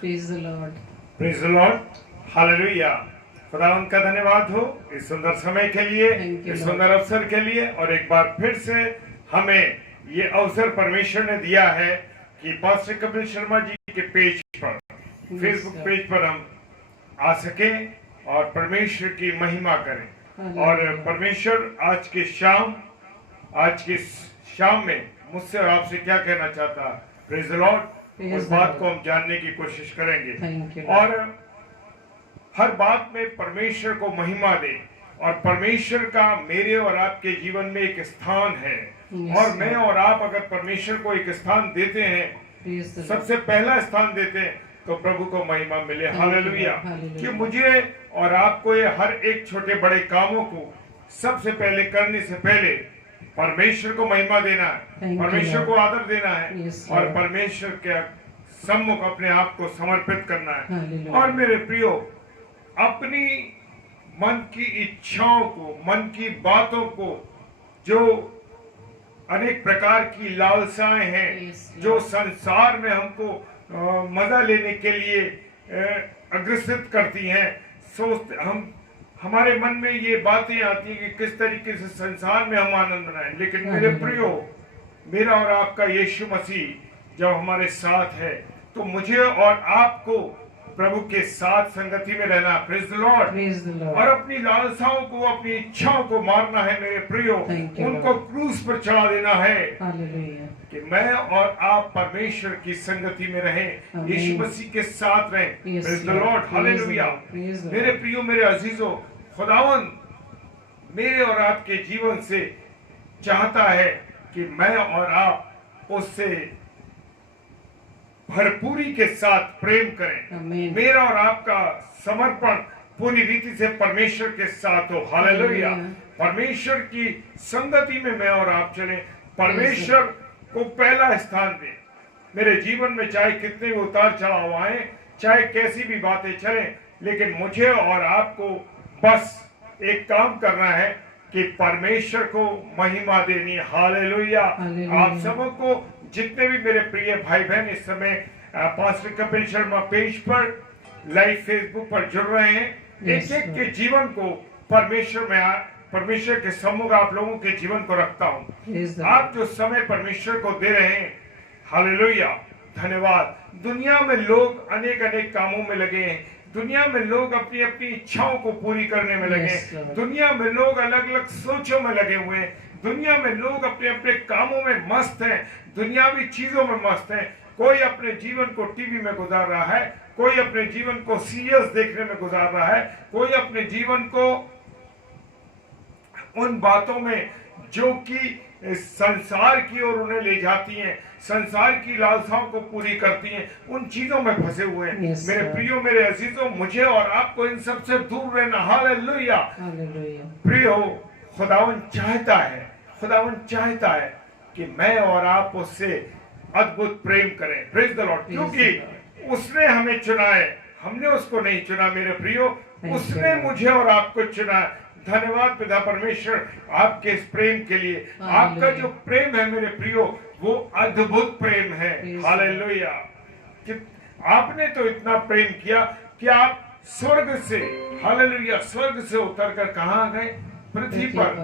Praise the Lord. Praise the Lord, hallelujah. खुदावंद का धन्यवाद हो इस सुंदर समय के लिए, इस सुंदर अवसर के लिए। और एक बार फिर से हमें ये अवसर परमेश्वर ने दिया है कि पास्टर कपिल शर्मा जी के पेज पर, फेसबुक पेज पर हम आ सके और परमेश्वर की महिमा करें। और परमेश्वर आज के शाम में मुझसे और आपसे क्या कहना चाहता, प्रेज द लॉर्ड, उस बात को हम जानने की कोशिश करेंगे। और हर बात में परमेश्वर को महिमा दे। और परमेश्वर का मेरे और आपके जीवन में एक स्थान है। और मैं और आप अगर परमेश्वर को एक स्थान देते हैं, सबसे पहला स्थान देते हैं, तो प्रभु को महिमा मिले। हालेलुया। कि मुझे और आपको ये हर एक छोटे बड़े कामों को सबसे पहले करने से पहले परमेश्वर को महिमा देना है, परमेश्वर को आदर देना है और परमेश्वर के सम्मुख अपने आप को समर्पित करना है। और मेरे प्रियो, अपनी मन की इच्छाओं को, मन की बातों को, जो अनेक प्रकार की लालसाएं हैं, जो संसार में हमको मजा लेने के लिए अग्रसित करती हैं, हमारे मन में ये बातें आती हैं कि किस तरीके से संसार में हम आनंद मनाएं। लेकिन मेरे प्रियो, मेरा और आपका यीशु मसीह जब हमारे साथ है, तो मुझे और आपको प्रभु के साथ संगति में रहना, प्रेज द लॉर्ड। और अपनी लालसाओं को, अपनी इच्छाओं को मारना है मेरे प्रियो, उनको क्रूस पर चढ़ा देना है कि मैं और आप परमेश्वर की संगति में रहें, यीशु मसीह के साथ रहें। Praise the Lord, hallelujah. मेरे प्रियो, मेरे अजीजों, खुदावंद मेरे और आपके जीवन से चाहता है कि मैं और आप उससे भरपूरी के साथ प्रेम करें। मेरा और आपका समर्पण पूरी रीति से परमेश्वर के साथ हो। हालेलुया। परमेश्वर की संगति में मैं और आप चलें, परमेश्वर को पहला स्थान दें मेरे जीवन में। चाहे कितने भी उतार चढ़ाव आए, चाहे कैसी भी बातें चलें, लेकिन मुझे और आपको बस एक काम करना है कि परमेश्वर को महिमा देनी है। हालेलुया। आप सबको, जितने भी मेरे प्रिय भाई बहन इस समय पास्टर कपिल शर्मा पेज पर लाइव फेसबुक पर जुड़ रहे हैं, एक एक के जीवन को परमेश्वर के सम्मुख आप लोगों के जीवन को रखता हूँ। आप जो समय परमेश्वर को दे रहे हैं, हालेलुया, धन्यवाद। दुनिया में लोग अनेक कामों में लगे हैं, दुनिया में लोग अपनी अपनी इच्छाओं को पूरी करने में लगे हैं, दुनिया में लोग अलग अलग सोचों में लगे हुए हैं, दुनिया में लोग अपने अपने कामों में मस्त हैं, दुनियावी चीजों में मस्त हैं। कोई अपने जीवन को टीवी में गुजार रहा है, कोई अपने जीवन को सीरियल्स देखने में गुजार रहा है, कोई अपने जीवन को उन बातों में जो कि संसार की ओर उन्हें ले जाती हैं, संसार की लालसाओं को पूरी करती हैं, उन चीजों में फंसे हुए हैं। मेरे प्रियो, मेरे अजीजों, मुझे और आपको इन सब से दूर रहना। हालेलुया। प्रियो, खुदावन चाहता है कि मैं और आप उससे अद्भुत प्रेम करें। Praise the Lord. क्योंकि उसने हमें चुना है, हमने उसको नहीं चुना मेरे प्रियो, उसने मुझे और आपको चुना। धन्यवाद पिता परमेश्वर आपके इस प्रेम के लिए। आपका जो प्रेम है मेरे प्रियो, वो अद्भुत प्रेम है। हालेलुया। कि आपने तो इतना प्रेम किया कि आप स्वर्ग से, हालेलुया, स्वर्ग से उतरकर कहां गए? पृथ्वी पर।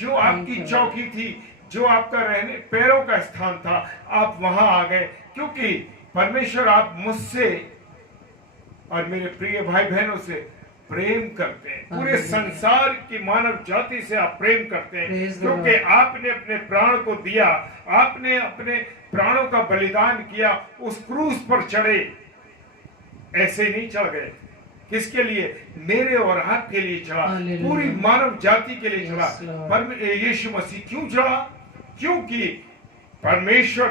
जो आपकी चौकी थी, जो आपका रहने पैरों का स्थान था, आप वहां आ गए। क्योंकि परमेश्वर आप मुझसे और मेरे प्रिय भाई बहनों से प्रेम करते हैं, पूरे संसार की मानव जाति से आप प्रेम करते हैं, क्योंकि आपने अपने प्राण को दिया, आपने अपने प्राणों का बलिदान किया, उस क्रूस पर चढ़े। ऐसे नहीं चढ़ गए, किसके लिए? मेरे और आपके लिए चढ़ा, पूरी मानव जाति के लिए चढ़ा। पर यीशु मसीह क्यों चढ़ा? क्योंकि परमेश्वर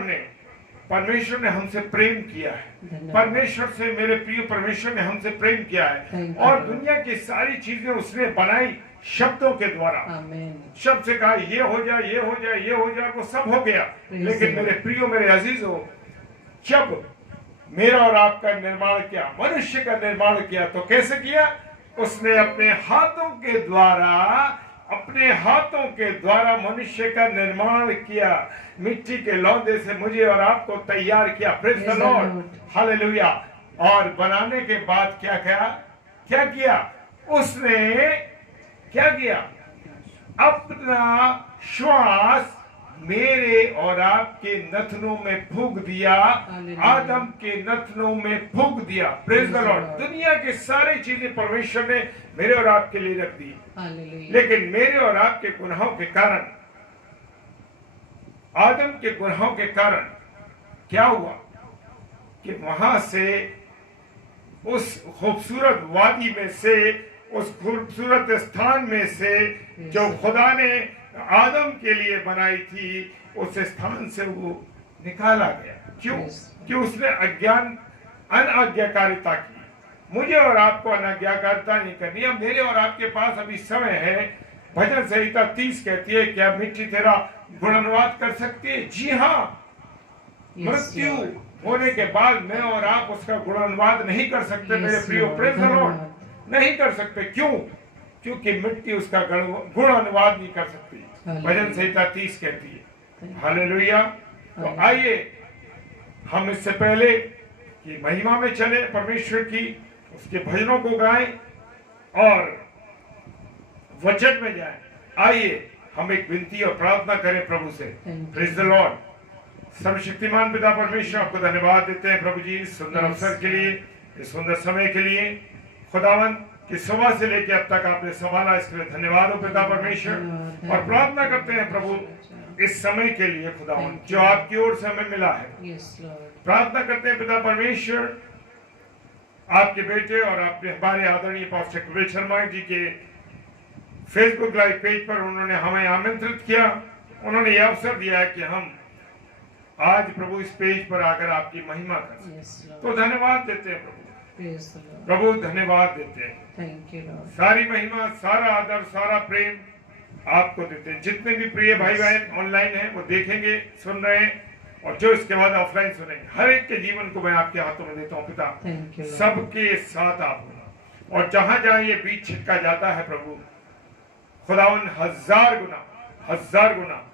ने हमसे प्रेम किया है। परमेश्वर से, मेरे प्रिय, परमेश्वर ने हमसे प्रेम किया है। और दुनिया की सारी चीजें उसने बनाई शब्दों के द्वारा। शब्द से कहा ये हो जाए, ये हो जाए, ये हो जाए, वो सब हो गया। लेकिन मेरे प्रियो, मेरे अजीजों, जब मेरा और आपका निर्माण किया, मनुष्य का निर्माण किया, तो कैसे किया? उसने अपने हाथों के द्वारा मनुष्य का निर्माण किया। मिट्टी के लौंदे से मुझे और आपको तैयार किया। Praise the Lord, hallelujah. और बनाने के बाद क्या किया उसने? क्या किया? अपना श्वास मेरे और आपके नथनों में फूंक दिया, आदम के नथनों में फूंक दिया। Praise the Lord. दुनिया के सारी चीजें परमेश्वर ने मेरे और आपके लिए रख दी, लेकिन मेरे और आपके गुनाहों के कारण, आदम के गुनाहों के कारण क्या हुआ कि वहां से, उस खूबसूरत वादी में से, उस खूबसूरत स्थान में से जो खुदा ने आदम के लिए बनाई थी, उस स्थान से वो निकाला गया। क्यों? कि उसने अनाज्ञाकारिता की। मुझे और आपको अनाज्ञाकारिता नहीं करनी। अब मेरे और आपके पास अभी समय है। भजन संहिता 30 कहती है, क्या मिट्टी तेरा गुणानुवाद कर सकती है? जी हाँ। मृत्यु होने के बाद मैं और आप उसका गुणानुवाद नहीं कर सकते मेरे प्रियो। Praise the Lord. नहीं कर सकते। क्यों? क्योंकि मिट्टी उसका गुणानुवाद नहीं कर सकती। भजन संहिता 30 कहती है। हालेलुया। तो आइए हम इससे पहले कि महिमा में चले परमेश्वर की, उसके भजनों को गाएं और वचन में जाएं। आइए हम एक विनती और प्रार्थना करें प्रभु से। Praise the Lord. सर्वशक्तिमान पिता परमेश्वर, आपको धन्यवाद देते हैं प्रभु जी, इस सुंदर अवसर के लिए, इस सुंदर समय के लिए। खुदावन कि सुबह से लेकर अब तक आपने संभाला, इसके लिए धन्यवाद हो पिता परमेश्वर। और प्रार्थना करते हैं प्रभु इस समय के लिए खुदावन जो आपकी ओर से हमें मिला है। प्रार्थना करते हैं पिता परमेश्वर, आपके बेटे और आपके हमारे आदरणीय पास्टर कपिल शर्मा जी के फेसबुक लाइव पेज पर उन्होंने हमें आमंत्रित किया। उन्होंने यह अवसर दिया है कि हम आज प्रभु इस पेज पर आकर आपकी महिमा कर, तो धन्यवाद देते हैं प्रभु, धन्यवाद देते हैं। Thank you Lord. सारी महिमा, सारा आदर, सारा प्रेम आपको देते हैं। जितने भी प्रिय भाई बहन ऑनलाइन हैं वो देखेंगे, सुन रहे हैं, और जो इसके बाद ऑफलाइन सुनेंगे, हर एक के जीवन को मैं आपके हाथों में देता हूँ पिता। सबके साथ आप होना, और जहां जहां ये बीज छिटका जाता है प्रभु खुदावन हजार गुना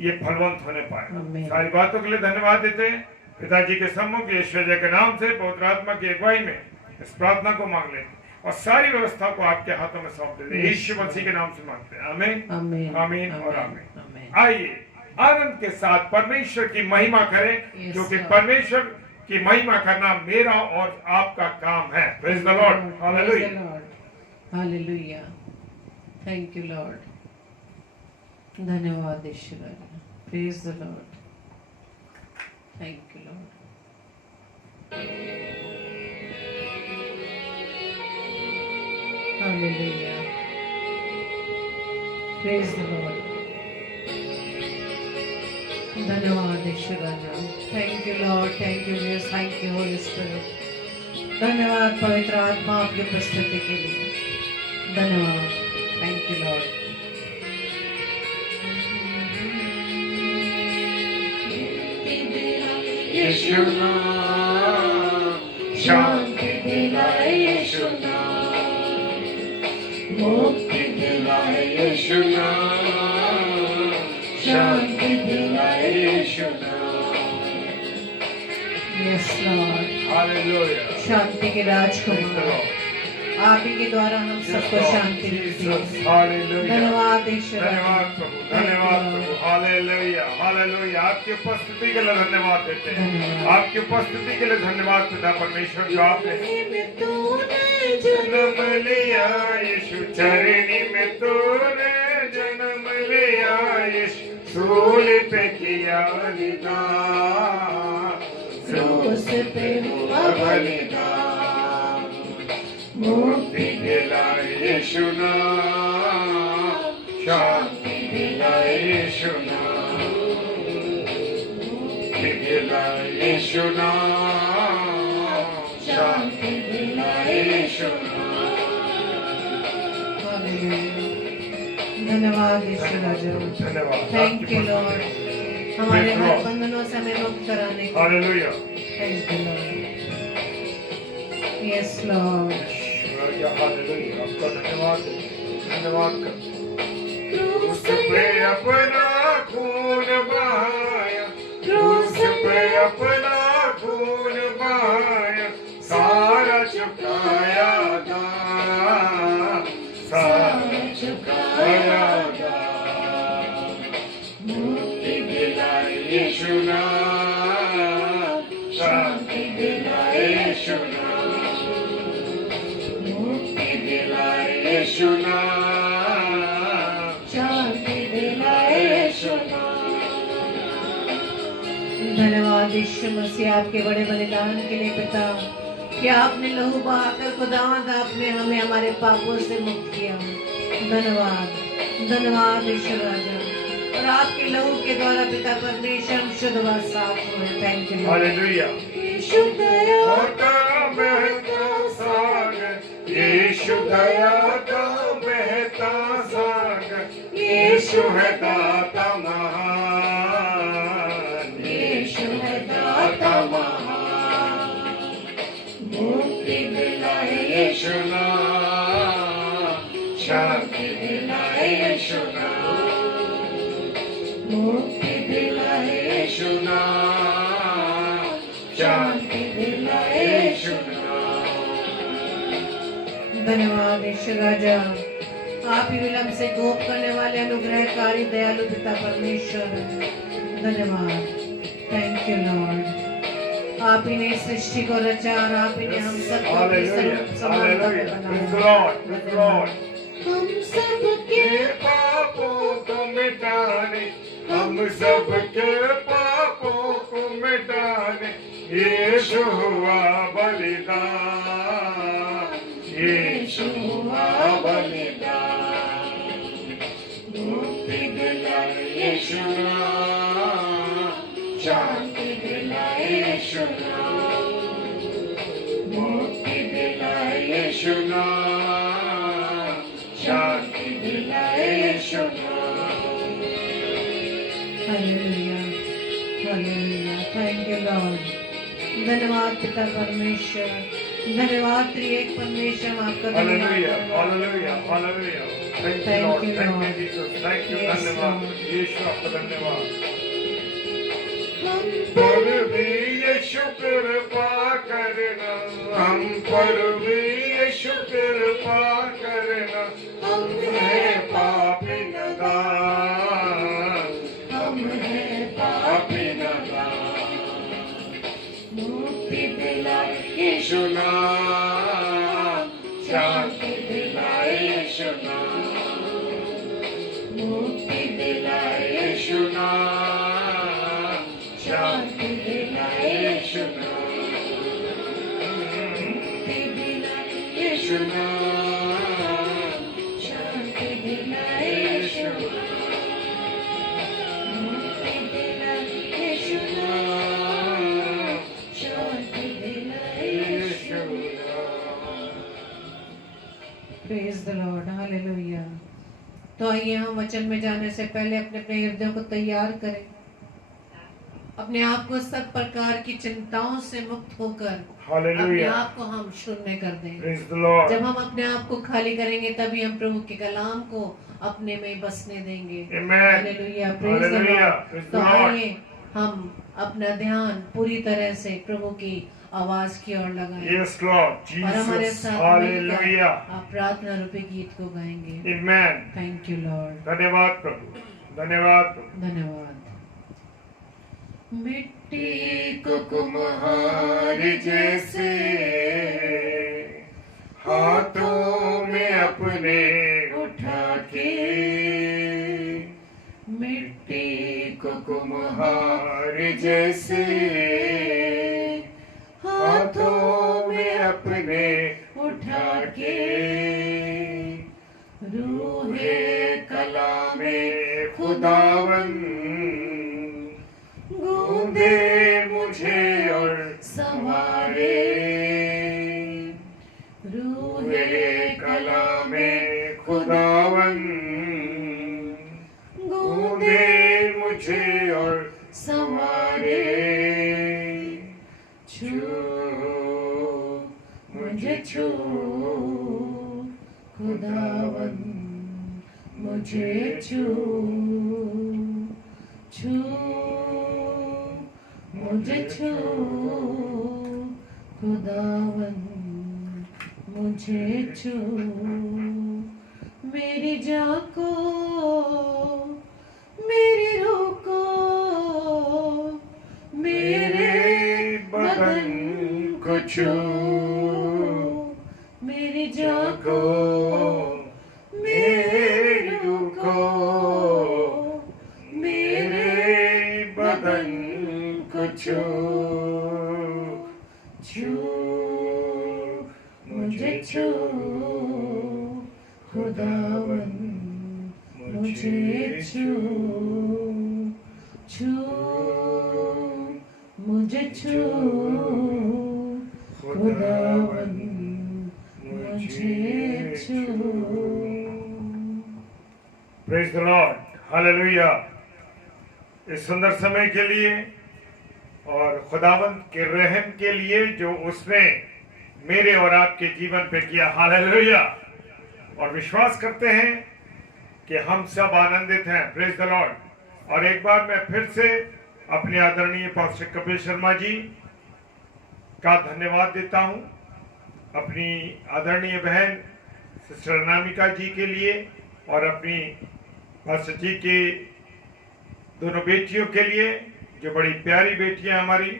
ये फलवंत होने पाए। सारी बातों के लिए धन्यवाद देते हैं पिताजी के सम्मुख यीशु के नाम से, पवित्र आत्मा की अगुवाई में इस प्रार्थना को मांग लेते हैं और सारी व्यवस्था को आपके हाथों में सौंप देते हैं। यीशु मसीह के नाम से मांगते हैं। आमीन, आमीन और आमीन। आइए आनंद के साथ परमेश्वर की महिमा करें, क्योंकि परमेश्वर की महिमा करना मेरा और आपका काम है। Praise the Lord. Hallelujah, hallelujah. Thank you Lord. धन्यवाद ईश्वर। Praise the Lord. Thank you Lord. Hallelujah. Praise the Lord. धन्यवाद ईश्वर राजा। Thank you Lord. Thank you Jesus. Thank you Holy Spirit. धन्यवाद पवित्र आत्मा आपकी उपस्थिति के लिए। धन्यवाद। Thank you Lord. यीशु नाम शांति दिलाए, यीशु नाम मुक्ति दिलाए, यीशु नाम शांति दिलाए, यीशु नाम। Yes Lord. हालेलुया। शांति के राजकुमार, आप ही के द्वारा हम सबको शांति मिलती है। धन्यवाद ईश्वर। धन्यवाद प्रभु, धन्यवाद प्रभु। Hallelujah, hallelujah. आपकी उपस्थिति के लिए धन्यवाद देते हैं। आपकी उपस्थिति के लिए धन्यवाद पिता परमेश्वर, जो आपने जन्म लिया यीशु, चरनी में तूने जन्म लिया यीशु, सूली पे किया निदान, क्रूस पे हुआ बलिदान, मुक्ति दिलाए यीशु नाम, शांति दिलाए यीशु नाम, मुक्ति दिलाए यीशु नाम, शांति दिलाए यीशु नाम। धन्यवाद ईश्वर राजा। धन्यवाद। थैंक यू लॉर्ड, हमारे हर बंधनों से हमें मुक्त कराने के लिए। Hallelujah. Thank you Lord. Yes Lord. Hallelujah. आपका धन्यवाद, धन्यवाद कर। क्रूस पे अपना खून बहाया, क्रूस पे अपना खून बहाया, शांति दिलाए यीशु नाम, मुक्ति दिलाए यीशु नाम, शांति दिलाए यीशु नाम। धन्यवाद यीशु मसीह आपके बड़े बलिदान के लिए पिता, कि आपने लहू बहाकर खुदावंद आपने हमें हमारे पापों से मुक्त किया। धन्यवाद, धन्यवाद ईश्वर राजा। और आपके लहू के द्वारा पिता परमेश्वर हम शुद्ध व साफ हुए। Thank you hallelujah. यीशु दया का बहता सागर, यीशु दया का बहता सागर, यीशु है दाता महान, यीशु है दाता महान, मुक्ति दिलाए यीशु नाम, शांति दिलाए यीशु नाम, मुक्ति दिलाए यीशु नाम, शांति दिलाए यीशु नाम। धन्यवाद ईश्वर राजा। आप ही विलंब से कोप करने वाले अनुग्रहकारी दयालु पिता परमेश्वर। धन्यवाद, थैंक यू लॉर्ड। आप ही ने सृष्टि को रचा और आप ही ने हम सबको अपने स्वरूप समानता में बनाया। हम सबके पापों को मिटाने, हम सबके पापों को मिटाने, यीशु हुआ बलिदान, यीशु हुआ बलिदान, मुक्ति दिलाए यीशु नाम, शांति दिलाए यीशु नाम, मुक्ति दिलाए यीशु नाम, शांति दिलाए यीशु नाम। Hallelujah, hallelujah, thank you Lord. धन्यवाद पिता परमेश्वर, धन्यवाद त्रिएक परमेश्वर। हम आपका हालेलुया, धन्यवाद hallelujah, hallelujah. Thank you Lord, thank you Jesus, thank you, धन्यवाद यीशु, आपका धन्यवाद। हम पर भी ये शुक्र पा करना, हम पर भी ये शुक्र पा करना, हम हैं पापी नादान, हम हैं पापी नादान, मुक्ति दिलाए यीशु नाम, शांति दिलाए यीशु नाम, मुक्ति दिलाए यीशु नाम, शांति दिलाए यीशु नाम, मुक्ति दिलाए यीशु नाम, शांति दिलाए यीशु नाम, मुक्ति दिलाए यीशु नाम, शांति दिलाए यीशु नाम। Praise the Lord, hallelujah. तो आइए हम वचन में जाने से पहले अपने अपने हृदयों को तैयार करें, अपने आप को सब प्रकार की चिंताओं से मुक्त होकर अपने हालेलुया, आप को हम शून्य कर दें। Praise the Lord. जब हम अपने आप को खाली करेंगे तभी हम प्रभु के कलाम को अपने में बसने देंगे। Amen, hallelujah, praise the hallelujah, Lord. Praise the तो लॉर्ड। आइए हम अपना ध्यान पूरी तरह से प्रभु की आवाज की ओर लगाएं यस लॉर्ड और हमारे जीसस, साथ हालेलुया, मिलकर आप प्रार्थना रूपी गीत को गाएंगे। आमेन। थैंक यू लॉर्ड, धन्यवाद प्रभु, धन्यवाद प्रभु। धन्यवाद। मिट्टी को कुम्हार जैसे हाथों में अपने उठा के, मिट्टी को कुम्हार जैसे हाथों में अपने उठा के, रूहे कला में खुदावन गूंदे मुझे और संवारे, रूहे कला में खुदावन गूंदे मुझे और संवारे, छू मुझे छू खुदावन मुझे छू, छू मुझे छू खुदावन मुझे छू, मेरी जान को मेरी रूह को मेरे को छू, मेरी जान को मेरी रूह को, मेरे बदन को छू, छू मुझे छू, खुदावन मुझे छू, छू मुझे छू, खुदावन मुझे छू। Praise the Lord, hallelujah. इस सुंदर समय के लिए और खुदावंत के रहम के लिए जो उसने मेरे और आपके जीवन पे किया, हालेलुया। और विश्वास करते हैं कि हम सब आनंदित हैं। Praise the Lord. और एक बार मैं फिर से अपने आदरणीय पास्टर कपिल शर्मा जी का धन्यवाद देता हूं, अपनी आदरणीय बहन सिस्टर अनामिका जी के लिए और अपनी पास्टर जी की दोनों बेटियों के लिए, जो बड़ी प्यारी बेटियां हमारी।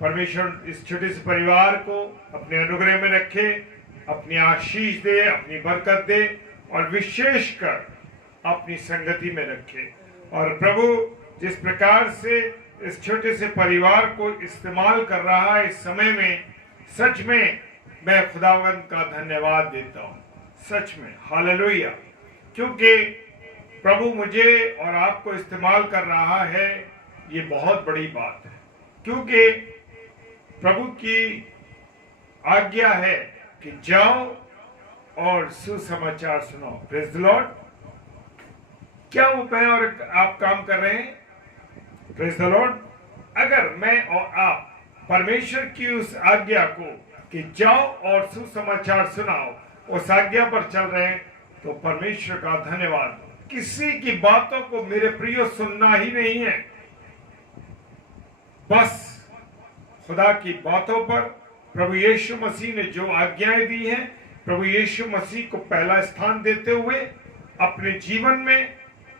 परमेश्वर इस छोटे से परिवार को अपने अनुग्रह में रखे, अपनी आशीष दे, अपनी बरकत दे और विशेषकर अपनी संगति में रखे। और प्रभु जिस प्रकार से इस छोटे से परिवार को इस्तेमाल कर रहा है इस समय में, सच में मैं खुदावंत का धन्यवाद देता हूँ, सच में, हालेलुया। क्योंकि प्रभु मुझे और आपको इस्तेमाल कर रहा है, ये बहुत बड़ी बात है। क्योंकि प्रभु की आज्ञा है कि जाओ और सुसमाचार सुनाओ। Praise the Lord. क्या वो मैं और आप काम कर रहे हैं? Praise the Lord. अगर मैं और आप परमेश्वर की उस आज्ञा को कि जाओ और सुसमाचार सुनाओ, उस आज्ञा पर चल रहे हैं, तो परमेश्वर का धन्यवाद। किसी की बातों को मेरे प्रियो सुनना ही नहीं है, बस खुदा की बातों पर प्रभु यीशु मसीह ने जो आज्ञाएं दी हैं, प्रभु यीशु मसीह को पहला स्थान देते हुए अपने जीवन में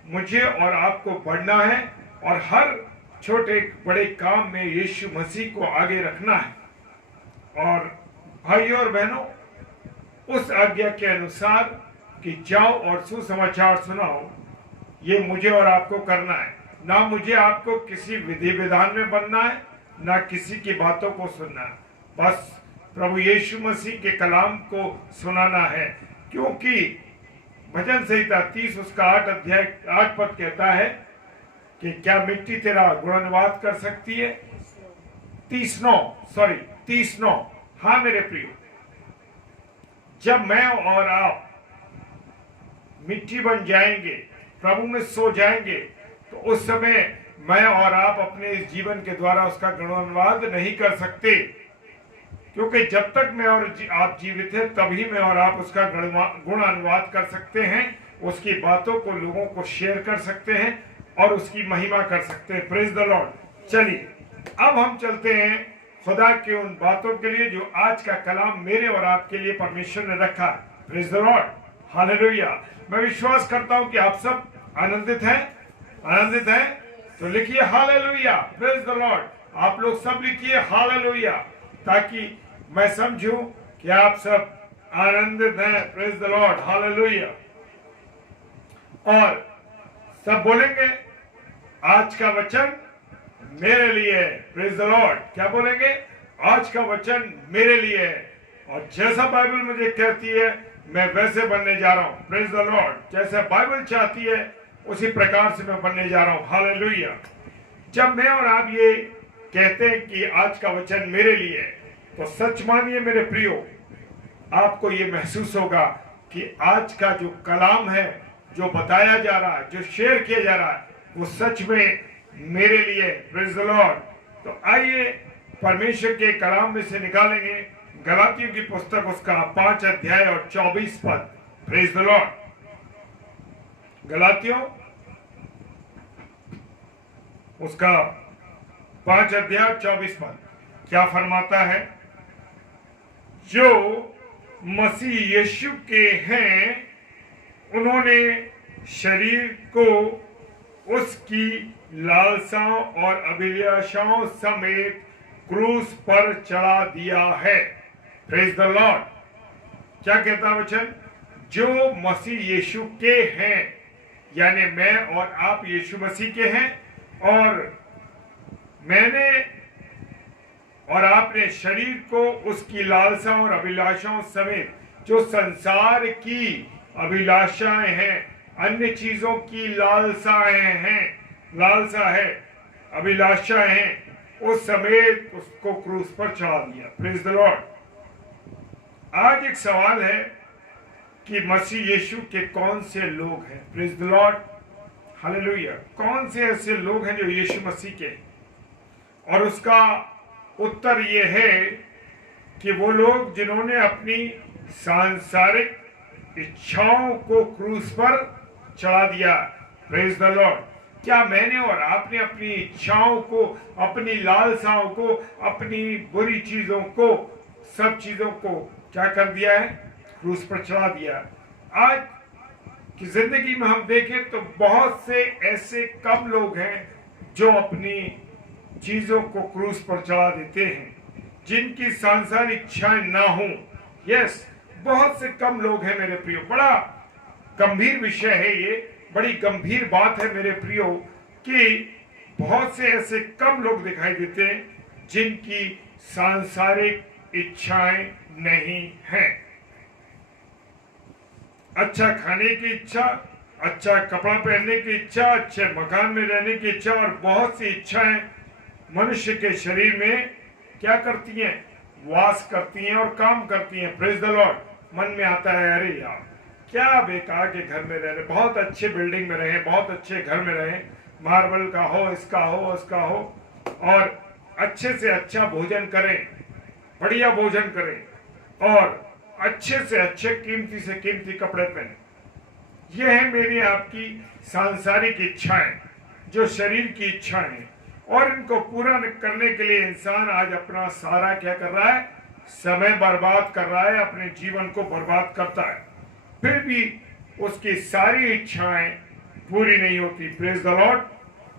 मुझे और आपको बढ़ना है और हर छोटे बड़े काम में यीशु मसीह को आगे रखना है। और भाइयों और बहनों, उस आज्ञा के अनुसार कि जाओ और सुसमाचार सुनाओ, ये मुझे और आपको करना है। ना मुझे आपको किसी विधि विधान में बनना है, ना किसी की बातों को सुनना है, बस प्रभु यीशु मसीह के कलाम को सुनाना है। क्योंकि भजन संहिता 30 उसका 8 अध्याय 8 पद कहता है कि क्या मिट्टी तेरा गुणानुवाद कर सकती है? 30:9। हाँ मेरे प्रियो, जब मैं और आप मिट्टी बन जाएंगे, प्रभु में सो जाएंगे, तो उस समय मैं और आप अपने इस जीवन के द्वारा उसका गुणानुवाद नहीं कर सकते। क्योंकि जब तक मैं और आप जीवित हैं, तभी मैं और आप उसका गुणानुवाद कर सकते हैं, उसकी बातों को लोगों को शेयर कर सकते हैं और उसकी महिमा कर सकते हैं। Praise the Lord. चलिए अब हम चलते हैं खुदा के उन बातों के लिए जो आज का कलाम मेरे और आपके लिए परमेश्वर ने रखा है। Praise the Lord, hallelujah. मैं विश्वास करता हूं कि आप सब आनंदित हैं, तो लिखिए हालेलुया, प्रेज द लॉर्ड। आप लोग सब लिखिए हालेलुया, ताकि मैं समझूं कि आप सब आनंदित हैं। Praise the Lord, hallelujah. और सब बोलेंगे आज का वचन मेरे लिए है। Praise the Lord. क्या बोलेंगे? आज का वचन मेरे लिए है, और जैसा बाइबल मुझे कहती है मैं वैसे बनने जा रहा हूं। Praise the Lord. जैसे बाइबल चाहती है उसी प्रकार से मैं बनने जा रहा हूं। हालेलुया। जब मैं और आप ये कहते हैं कि आज का वचन मेरे लिए है, तो सच मानिए मेरे प्रियो, आपको ये महसूस होगा कि आज का जो कलाम है, जो बताया जा रहा है, जो शेयर किया जा रहा है, वो सच में मेरे लिए। Praise the Lord. तो आइए परमेश्वर के कलाम में से निकालेंगे गलातियों की पुस्तक, उसका 5 अध्याय और 24 पद। Praise the Lord. गलातियों उसका 5 अध्याय 24 पद क्या फरमाता है? जो मसीह यीशु के हैं, उन्होंने शरीर को उसकी लालसाओं और अभिलाषाओं समेत क्रूस पर चढ़ा दिया है। Praise the Lord. क्या कहता है वचन? जो मसीह यीशु के हैं, यानी मैं और आप यीशु मसीह के हैं, और मैंने और आपने शरीर को उसकी लालसा और अभिलाषाओं समेत जो संसार की अभिलाषाएं हैं, अन्य चीजों की लालसाएं हैं, लालसा है, अभिलाषाएं हैं, उस समेत उसको क्रूस पर चढ़ा दिया। Praise the Lord. आज एक सवाल है कि मसीह यीशु के कौन से लोग हैं? Praise the Lord, hallelujah. कौन से ऐसे लोग हैं जो यीशु मसीह के? और उसका उत्तर यह है कि वो लोग जिन्होंने अपनी सांसारिक इच्छाओं को क्रूस पर चढ़ा दिया। Praise the Lord. क्या मैंने और आपने अपनी इच्छाओं को, अपनी लालसाओं को, अपनी बुरी चीजों को, सब चीजों को क्या कर दिया है? क्रूस पर चढ़ा दिया। आज की जिंदगी में हम देखें तो बहुत से ऐसे कम लोग हैं जो अपनी चीजों को क्रूस पर चढ़ा देते हैं, जिनकी सांसारिक इच्छाएं ना हो। यस, बहुत से कम लोग हैं मेरे प्रियो। बड़ा गंभीर विषय है ये, बड़ी गंभीर बात है मेरे प्रियो, कि बहुत से ऐसे कम लोग दिखाई देते हैं जिनकी सांसारिक इच्छाएं नहीं हैं। अच्छा खाने की इच्छा, अच्छा कपड़ा पहनने की इच्छा, अच्छे मकान में रहने की इच्छा, और बहुत सी इच्छाएं मनुष्य के शरीर में क्या करती हैं? वास करती हैं और काम करती हैं। Praise the Lord. मन में आता है, अरे यार क्या बेकार के घर में रह रहे, बहुत अच्छे बिल्डिंग में रहे, बहुत अच्छे घर में रहे, मार्बल का हो, इसका हो, उसका हो, और अच्छे से अच्छा भोजन करें, बढ़िया भोजन करें, और अच्छे से अच्छे, कीमती से कीमती कपड़े पहने। यह है मेरी आपकी सांसारिक इच्छाएं, जो शरीर की इच्छाएं हैं, और इनको पूरा करने के लिए इंसान आज अपना सारा क्या कर रहा है? समय बर्बाद कर रहा है, अपने जीवन को बर्बाद करता है, फिर भी उसकी सारी इच्छाएं पूरी नहीं होती। Praise the Lord.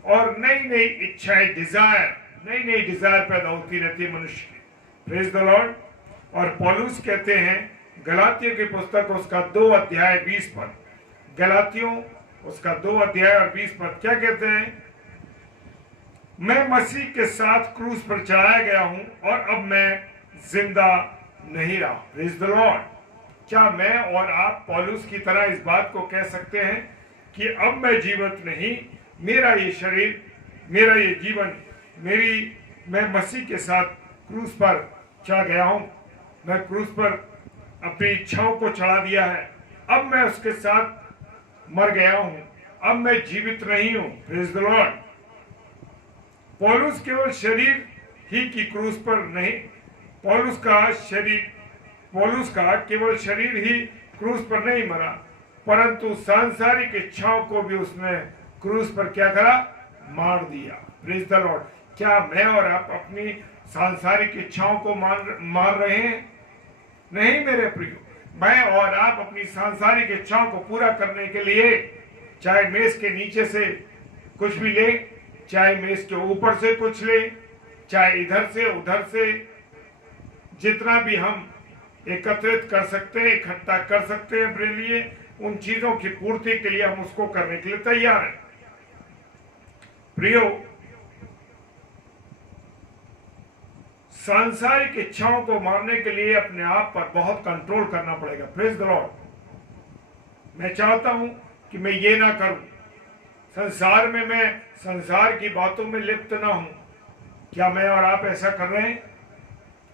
और नई नई इच्छाएं, डिजायर, नई नई डिजायर पैदा होती रहती है मनुष्य की। Praise the Lord. और पौलुस कहते हैं गलातियों की पुस्तक उसका 2 अध्याय 20 पद, गलातियों उसका 2 अध्याय और 20 पद क्या कहते हैं? मैं मसीह के साथ क्रूस पर चढ़ाया गया हूं, और अब मैं जिंदा नहीं रहा। Praise the Lord. क्या मैं और आप पौलुस की तरह इस बात को कह सकते हैं कि अब मैं जीवित नहीं, मेरा ये शरीर, मेरा ये जीवन, मैं मसीह के साथ क्रूस पर चढ़ गया हूं, मैं क्रूस पर अपनी इच्छाओं को चढ़ा दिया है, अब मैं उसके साथ मर गया हूं, अब मैं जीवित नहीं हूं। Praise the Lord. पौलुस केवल शरीर ही की क्रूस पर नहीं, पौलुस का केवल शरीर ही क्रूस पर नहीं मरा, परंतु सांसारिक इच्छाओं को भी उसने क्रूस पर क्या करा? मार दिया। Praise the Lord. क्या मैं और आप अपनी सांसारिक इच्छाओं को मार रहे हैं? नहीं मेरे प्रियो। मैं और आप अपनी सांसारिक इच्छाओं को पूरा करने के लिए चाहे मेज के नीचे से कुछ भी ले, चाहे मेज के ऊपर से कुछ ले, चाहे इधर से उधर से, जितना भी हम एकत्रित कर सकते हैं, इकट्ठा कर सकते हैं अपने लिए, उन चीजों की पूर्ति के लिए हम उसको करने के लिए तैयार हैं। प्रियो, सांसारिक इच्छाओं को मारने के लिए अपने आप पर बहुत कंट्रोल करना पड़ेगा। Praise the Lord. मैं चाहता हूं कि मैं ये ना करूं, संसार में मैं संसार की बातों में लिप्त ना हूं। क्या मैं और आप ऐसा कर रहे हैं?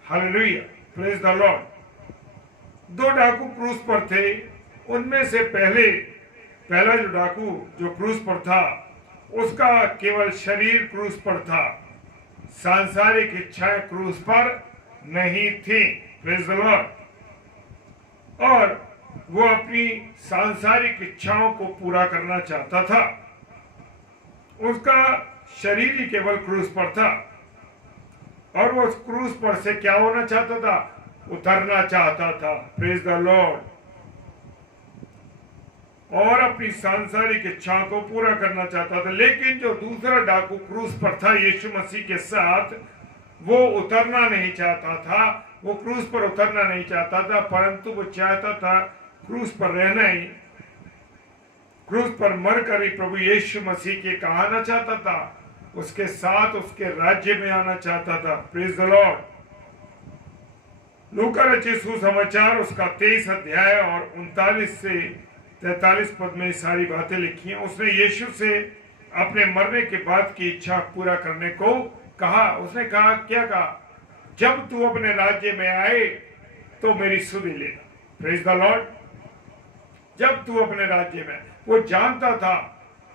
हालेलुया। Praise the Lord. 2 डाकू क्रूस पर थे। उनमें से पहला जो डाकू जो क्रूस पर था, उसका केवल शरीर क्रूस पर था, सांसारिक इच्छाएं क्रूस पर नहीं थी। Praise the Lord. और वो अपनी सांसारिक इच्छाओं को पूरा करना चाहता था, उसका शरीर ही केवल क्रूस पर था, और वो उस क्रूस पर से क्या होना चाहता था? उतरना चाहता था। Praise the Lord. और अपनी सांसारिक इच्छाओं को पूरा करना चाहता था। लेकिन जो दूसरा डाकू क्रूस पर था यीशु मसीह के साथ, वो उतरना नहीं चाहता था, वो क्रूस पर उतरना नहीं चाहता था, परंतु वो चाहता था क्रूस पर रहना ही, क्रूस पर मरकर ही प्रभु यीशु मसीह के कहना चाहता था, उसके साथ उसके राज्य में आना चाहता था। Praise the Lord. लूका रचित सुसमाचार उसका 23 अध्याय और 39 से 43 पद में सारी बातें लिखी हैं। उसने यीशु से अपने मरने के बाद की इच्छा पूरा करने को कहा। उसने कहा, क्या कहा? जब तू अपने राज्य में आए तो मेरी सुधि लेना। Praise the Lord. जब तू अपने राज्य में, वो जानता था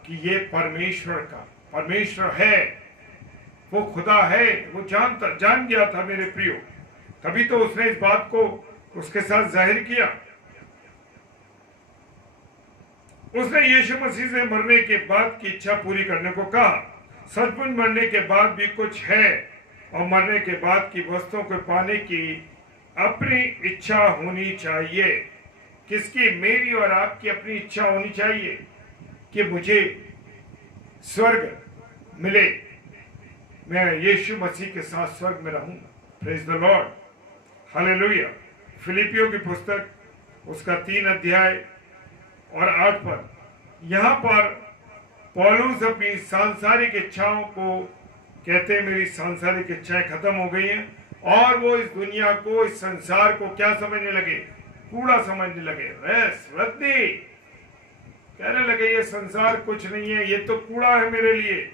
कि ये परमेश्वर है, वो खुदा है, वो जान गया था मेरे प्रियो। तभी तो उसने इस बात को उसके साथ जाहिर किया। उसने यीशु मसीह से मरने के बाद की इच्छा पूरी करने को कहा। सचमुच मरने के बाद भी कुछ है और मरने के बाद की वस्तुओं को पाने की अपनी इच्छा होनी चाहिए। किसकी? मेरी और आपकी अपनी इच्छा होनी चाहिए कि मुझे स्वर्ग मिले, मैं यीशु मसीह के साथ स्वर्ग में रहूंगा। Praise the Lord, hallelujah. फिलिपियों की पुस्तक उसका 3 अध्याय और 8 पद, यहां पर पौलुस अपनी सांसारिक इच्छाओं को कहते हैं, मेरी सांसारिक इच्छाएं खत्म हो गई हैं, और वो इस दुनिया को, इस संसार को क्या समझने लगे? कूड़ा समझने लगे। रद्दी कहने लगे, ये संसार कुछ नहीं है, ये तो कूड़ा है मेरे लिए।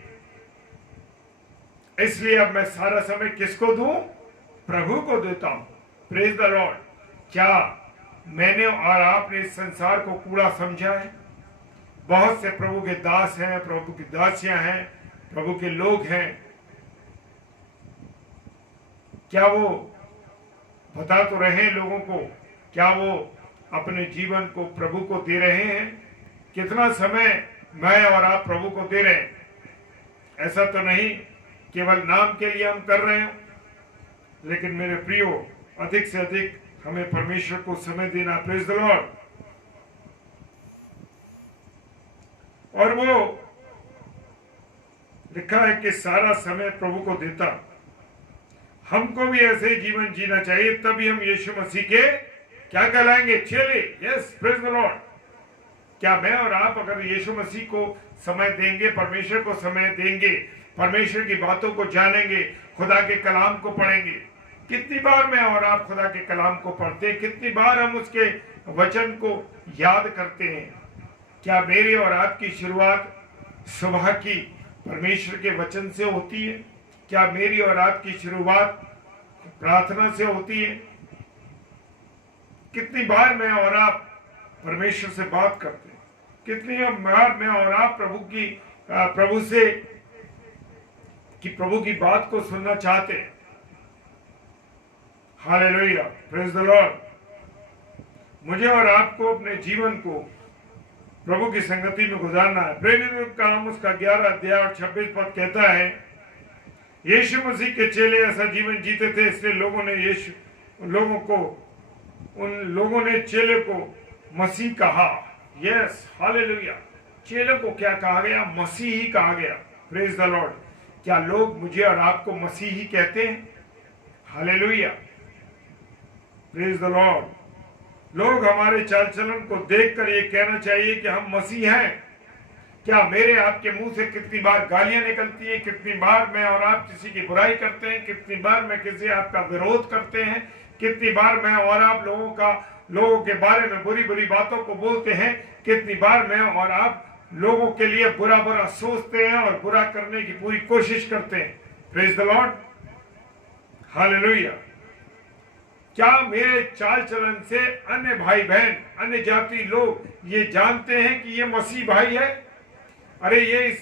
इसलिए अब मैं सारा समय किसको दूं? प्रभु को देता हूं। Praise the Lord. क्या मैंने और आपने इस संसार को कूड़ा समझा है? बहुत से प्रभु के दास हैं, प्रभु की दासियां हैं, प्रभु के लोग हैं। क्या वो बता तो रहे हैं लोगों को? क्या वो अपने जीवन को प्रभु को दे रहे हैं? कितना समय मैं और आप प्रभु को दे रहे हैं? ऐसा तो नहीं केवल नाम के लिए हम कर रहे हैं, लेकिन मेरे प्रियो, अधिक से अधिक हमें परमेश्वर को समय देना। Praise the Lord. और वो लिखा है कि सारा समय प्रभु को देता। हमको भी ऐसे ही जीवन जीना चाहिए, तभी हम यीशु मसीह के क्या कहलाएंगे? चेले। Yes, praise the Lord. क्या मैं और आप अगर यीशु मसीह को समय देंगे, परमेश्वर को समय देंगे, परमेश्वर की बातों को जानेंगे, खुदा के कलाम को पढ़ेंगे? कितनी बार मैं और आप खुदा के कलाम को पढ़ते हैं? कितनी बार हम उसके वचन को याद करते हैं? क्या मेरी और आपकी शुरुआत सुबह की परमेश्वर के वचन से होती है? क्या मेरी और आपकी शुरुआत प्रार्थना से होती है? कितनी बार मैं और आप परमेश्वर से बात करते हैं? कितनी बार मैं और आप प्रभु की बात को सुनना चाहते हैं? Hallelujah, praise the Lord. मुझे और आपको अपने जीवन को प्रभु की संगति में गुजारना है। प्रेरितों का काम उसका 11 अध्याय और 26 पद कहता है, यीशु मसीह के चेले ऐसा जीवन जीते थे, इसलिए उन लोगों ने चेले को मसीह कहा। Yes, hallelujah. चेले को क्या कहा गया? मसीह ही कहा गया। Praise the Lord. क्या लोग मुझे और आपको मसीह ही कहते हैं? Hallelujah, praise the Lord. लोग हमारे चाल चलन को देखकर ये कहना चाहिए कि हम मसीह हैं। क्या मेरे आपके मुंह से कितनी बार गालियां निकलती हैं? कितनी बार मैं और आप किसी की बुराई करते हैं? कितनी बार मैं किसी आपका विरोध करते हैं? कितनी बार मैं और आप लोगों के बारे में बुरी बुरी बातों को बोलते हैं? कितनी बार मैं और आप लोगों के लिए बुरा बुरा सोचते हैं और बुरा करने की पूरी कोशिश करते हैं? Praise the Lord, hallelujah. क्या मेरे चाल चलन से अन्य भाई बहन, अन्य जाति लोग ये जानते हैं कि ये मसीह भाई है? अरे ये इस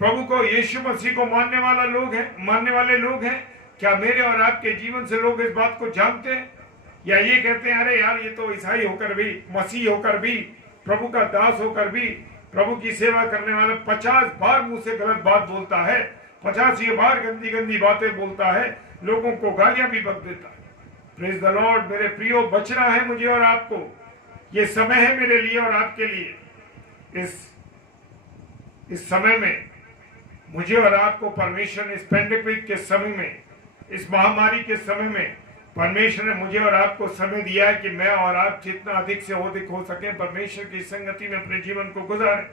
प्रभु को, यीशु मसीह को मानने वाले लोग हैं। क्या मेरे और आपके जीवन से लोग इस बात को जानते हैं? या ये कहते हैं, अरे यार, ये तो ईसाई होकर भी, मसीह होकर भी, प्रभु का दास होकर भी, प्रभु की सेवा करने वाला 50 बार मुंह से गलत बात बोलता है, 50 बार गंदी गंदी बातें बोलता है, लोगों को गालियां भी बक देता है। Praise the Lord. मेरे प्रियो, बचना है मुझे और आपको। ये समय है मेरे लिए और आपके लिए। इस समय में मुझे और आपको परमेश्वर ने इस पेंडेमिक के समय में इस महामारी के समय में परमेश्वर ने मुझे और आपको समय दिया है कि मैं और आप जितना अधिक से अधिक हो सके परमेश्वर की संगति में अपने जीवन को गुजारें,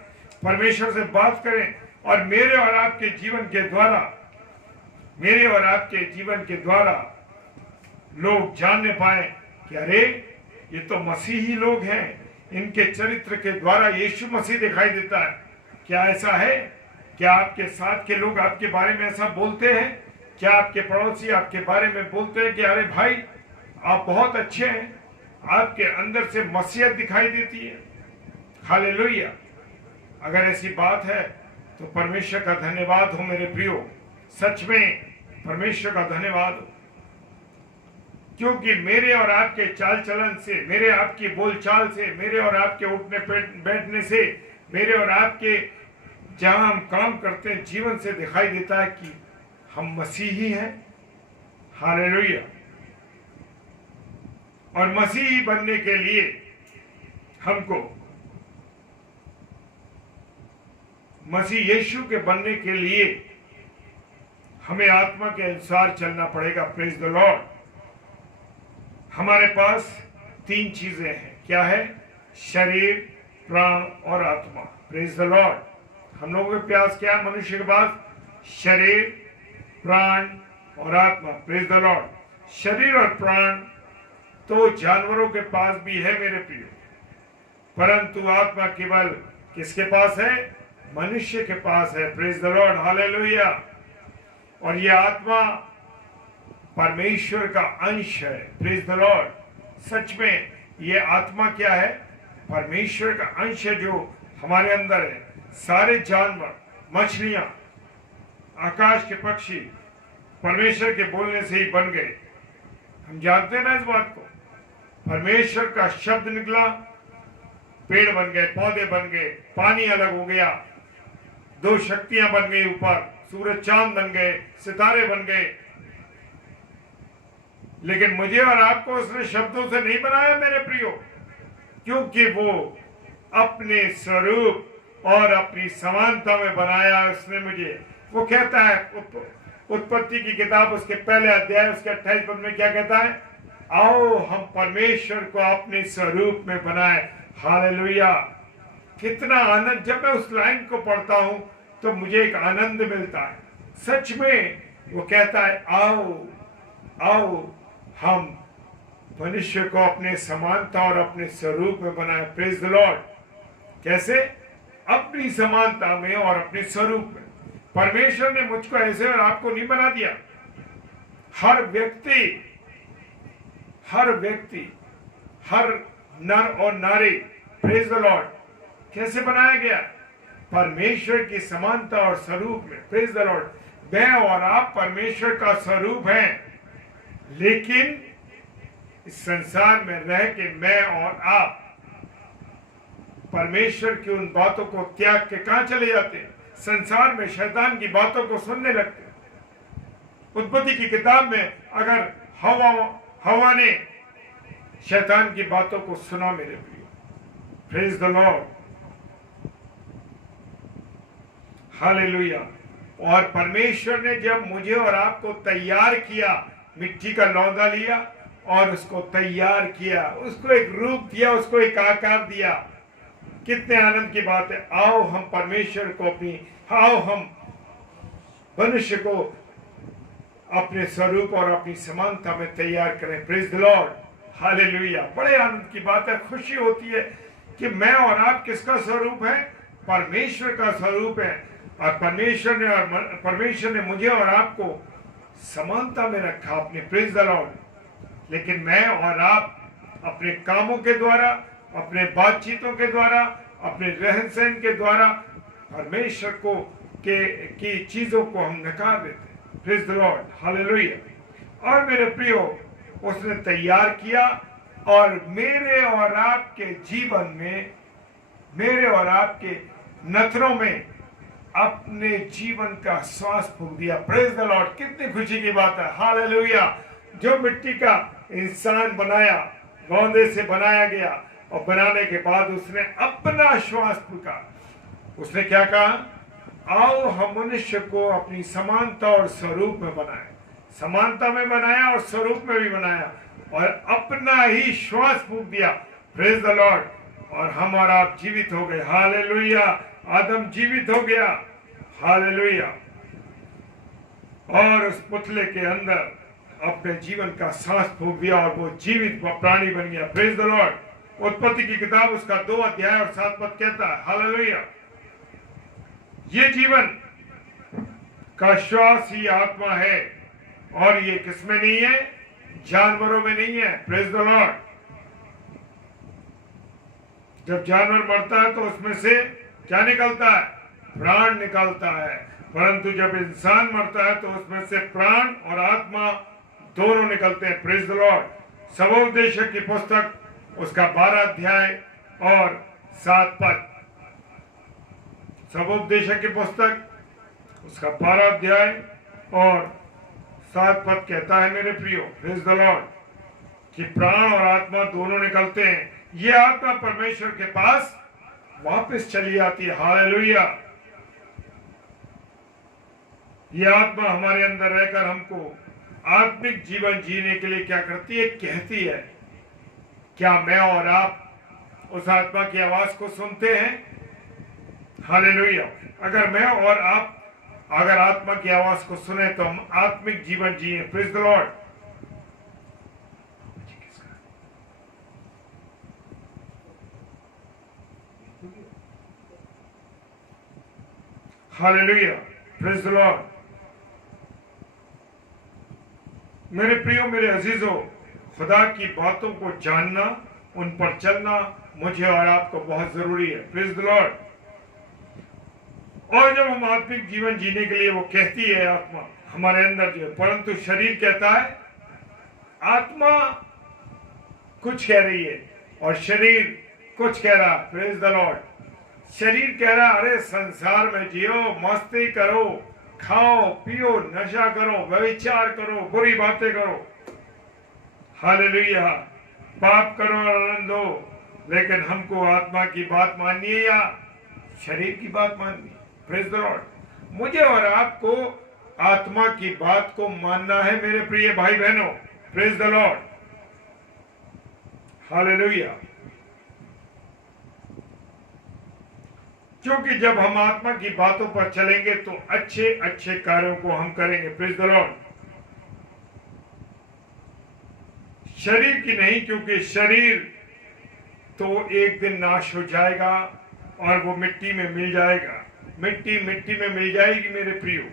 परमेश्वर से बात करें और मेरे और आपके जीवन के द्वारा लोग जानने पाए कि अरे ये तो मसीही लोग हैं, इनके चरित्र के द्वारा यीशु मसीह दिखाई देता है। क्या ऐसा है? क्या आपके साथ के लोग आपके बारे में ऐसा बोलते हैं? क्या आपके पड़ोसी आपके बारे में बोलते हैं कि अरे भाई आप बहुत अच्छे हैं, आपके अंदर से मसीहत दिखाई देती है? हालेलुया। अगर ऐसी बात है तो परमेश्वर का धन्यवाद हो मेरे प्रियो, सच में परमेश्वर का धन्यवाद हो, क्योंकि मेरे और आपके चाल चलन से, मेरे आपकी बोलचाल से, मेरे और आपके उठने बैठने से, मेरे और आपके जहां हम काम करते हैं जीवन से दिखाई देता है कि हम मसीही हैं। हालेलुया। और मसीही बनने के लिए हमको मसीह यीशु के बनने के लिए हमें आत्मा के अनुसार चलना पड़ेगा। Praise the Lord. हमारे पास 3 चीजें हैं। क्या है? शरीर, प्राण और आत्मा। Praise the Lord. हम लोगों के पास क्या है? मनुष्य के पास शरीर, प्राण और आत्मा। Praise the Lord. शरीर और प्राण तो जानवरों के पास भी है मेरे प्रिय, परंतु आत्मा केवल किसके पास है? मनुष्य के पास है। Praise the Lord. हालेलुया। और यह आत्मा परमेश्वर का अंश है। Praise the Lord. सच में ये आत्मा क्या है? परमेश्वर का अंश है जो हमारे अंदर है। सारे जानवर, मछलियां, आकाश के पक्षी परमेश्वर के बोलने से ही बन गए। हम जानते हैं ना इस बात को। परमेश्वर का शब्द निकला, पेड़ बन गए, पौधे बन गए, पानी अलग हो गया, 2 शक्तियां बन गई ऊपर, सूरज चांद बन गए, सितारे बन गए। लेकिन मुझे और आपको उसने शब्दों से नहीं बनाया मेरे प्रियो, क्योंकि वो अपने स्वरूप और अपनी समानता में बनाया उसने मुझे। वो कहता है उत्पत्ति की किताब उसके पहले अध्याय उसके 28 पद में क्या कहता है? आओ हम परमेश्वर को अपने स्वरूप में बनाए। हालेलुया। कितना आनंद! जब मैं उस लाइन को पढ़ता हूं तो मुझे एक आनंद मिलता है। सच में वो कहता है आओ आओ हम मनुष्य को अपने समानता और अपने स्वरूप में बनाए। Praise the Lord. कैसे? अपनी समानता में और अपने स्वरूप में। परमेश्वर ने मुझको ऐसे और आपको नहीं बना दिया। हर व्यक्ति, हर नर और नारी, प्रेज द लॉर्ड, कैसे बनाया गया? परमेश्वर की समानता और स्वरूप में। Praise the Lord. मैं और आप परमेश्वर का स्वरूप हैं, लेकिन इस संसार में रह के मैं और आप परमेश्वर की उन बातों को त्याग के कहां चले जाते हैं? संसार में शैतान की बातों को सुनने लगते हैं। उत्पत्ति की किताब में अगर हवा ने शैतान की बातों को सुना मेरे प्रिय, प्रेज द लॉर्ड, हालेलुया। और परमेश्वर ने जब मुझे और आपको तैयार किया, मिट्टी का लौंदा लिया और उसको तैयार किया, उसको एक रूप दिया, उसको एक आकार दिया। कितने आनंद की बात है। आओ हम परमेश्वर को आओ हम मनुष्य को अपने स्वरूप और अपनी समानता में तैयार करें। Praise the Lord. हालेलुया। बड़े आनंद की बात है, खुशी होती है कि मैं और आप किसका स्वरूप है? परमेश्वर का स्वरूप है। और परमेश्वर ने मुझे और आपको समानता में रखा अपने। Praise the Lord. लेकिन मैं और आप अपने कामों के द्वारा, अपने बातचीतों के द्वारा, अपने रहन सहन के द्वारा परमेश्वर को की चीजों को हम नकार देते हैं। Praise the Lord. हालेलुया। और मेरे प्रियो, उसने तैयार किया और मेरे और आपके जीवन में, मेरे और आपके नथनों में अपने जीवन का श्वास फूंक दिया। Praise the Lord. कितनी खुशी की बात है। हालेलुया। जो मिट्टी का इंसान बनाया, गोंदे से बनाया गया, और बनाने के बाद उसने अपना श्वास फूंका। उसने क्या कहा? आओ हम मनुष्य को अपनी समानता और स्वरूप में बनाए। समानता में बनाया और स्वरूप में भी बनाया और अपना ही श्वास फूंक दिया। Praise the Lord. और हम और आप जीवित हो गए। हालेलुया। आदम जीवित हो गया। हालेलुया। और उस पुतले के अंदर अपने जीवन का सांस फूंक दिया और वो जीवित प्राणी बन गया। Praise the Lord. उत्पत्ति की किताब उसका 2 अध्याय और 7 पद कहता है, हालेलुया, ये जीवन का श्वास ही आत्मा है और ये किसमें नहीं है? जानवरों में नहीं है। Praise the Lord. जब जानवर मरता है तो उसमें से क्या निकलता है? प्राण निकलता है। परंतु जब इंसान मरता है तो उसमें से प्राण और आत्मा दोनों निकलते हैं। Praise the Lord. सबोपदेशक की पुस्तक उसका 12 अध्याय और 7 पद। सबोपदेशक की पुस्तक उसका 12 अध्याय और 7 पद कहता है, मेरे प्रियो, प्रेज द लॉर्ड, कि प्राण और आत्मा दोनों निकलते हैं। ये आत्मा परमेश्वर के पास वापस चली जाती है। हालेलुया। ये आत्मा हमारे अंदर रहकर हमको आत्मिक जीवन जीने के लिए क्या करती है? कहती है। क्या मैं और आप उस आत्मा की आवाज को सुनते हैं? हालेलुया। अगर मैं और आप अगर आत्मा की आवाज को सुने तो हम आत्मिक जीवन जिए। Praise the Lord. Hallelujah. Praise the Lord. मेरे प्रियो, मेरे अजीजों, खुदा की बातों को जानना, उन पर चलना मुझे और आपको बहुत जरूरी है। Praise the Lord. और जब हम आत्मिक जीवन जीने के लिए वो कहती है आत्मा हमारे अंदर जो है, परंतु शरीर कहता है, आत्मा कुछ कह रही है और शरीर कुछ कह रहा। Praise the Lord. शरीर कह रहा, अरे संसार में जियो, मस्ती करो, खाओ पियो, नशा करो, व्यभिचार करो, बुरी बातें करो, हालेलुया, पाप करो और आनंद हो। लेकिन हमको आत्मा की बात माननी है या शरीर की बात माननी है? Praise the Lord. मुझे और आपको आत्मा की बात को मानना है मेरे प्रिय भाई बहनों। Praise the Lord. हालेलुया। क्योंकि जब हम आत्मा की बातों पर चलेंगे तो अच्छे अच्छे कार्यों को हम करेंगे। Praise the Lord. शरीर की नहीं, क्योंकि शरीर तो एक दिन नाश हो जाएगा और वो मिट्टी में मिल जाएगा। मिट्टी मिट्टी में मिल जाएगी मेरे प्रियो,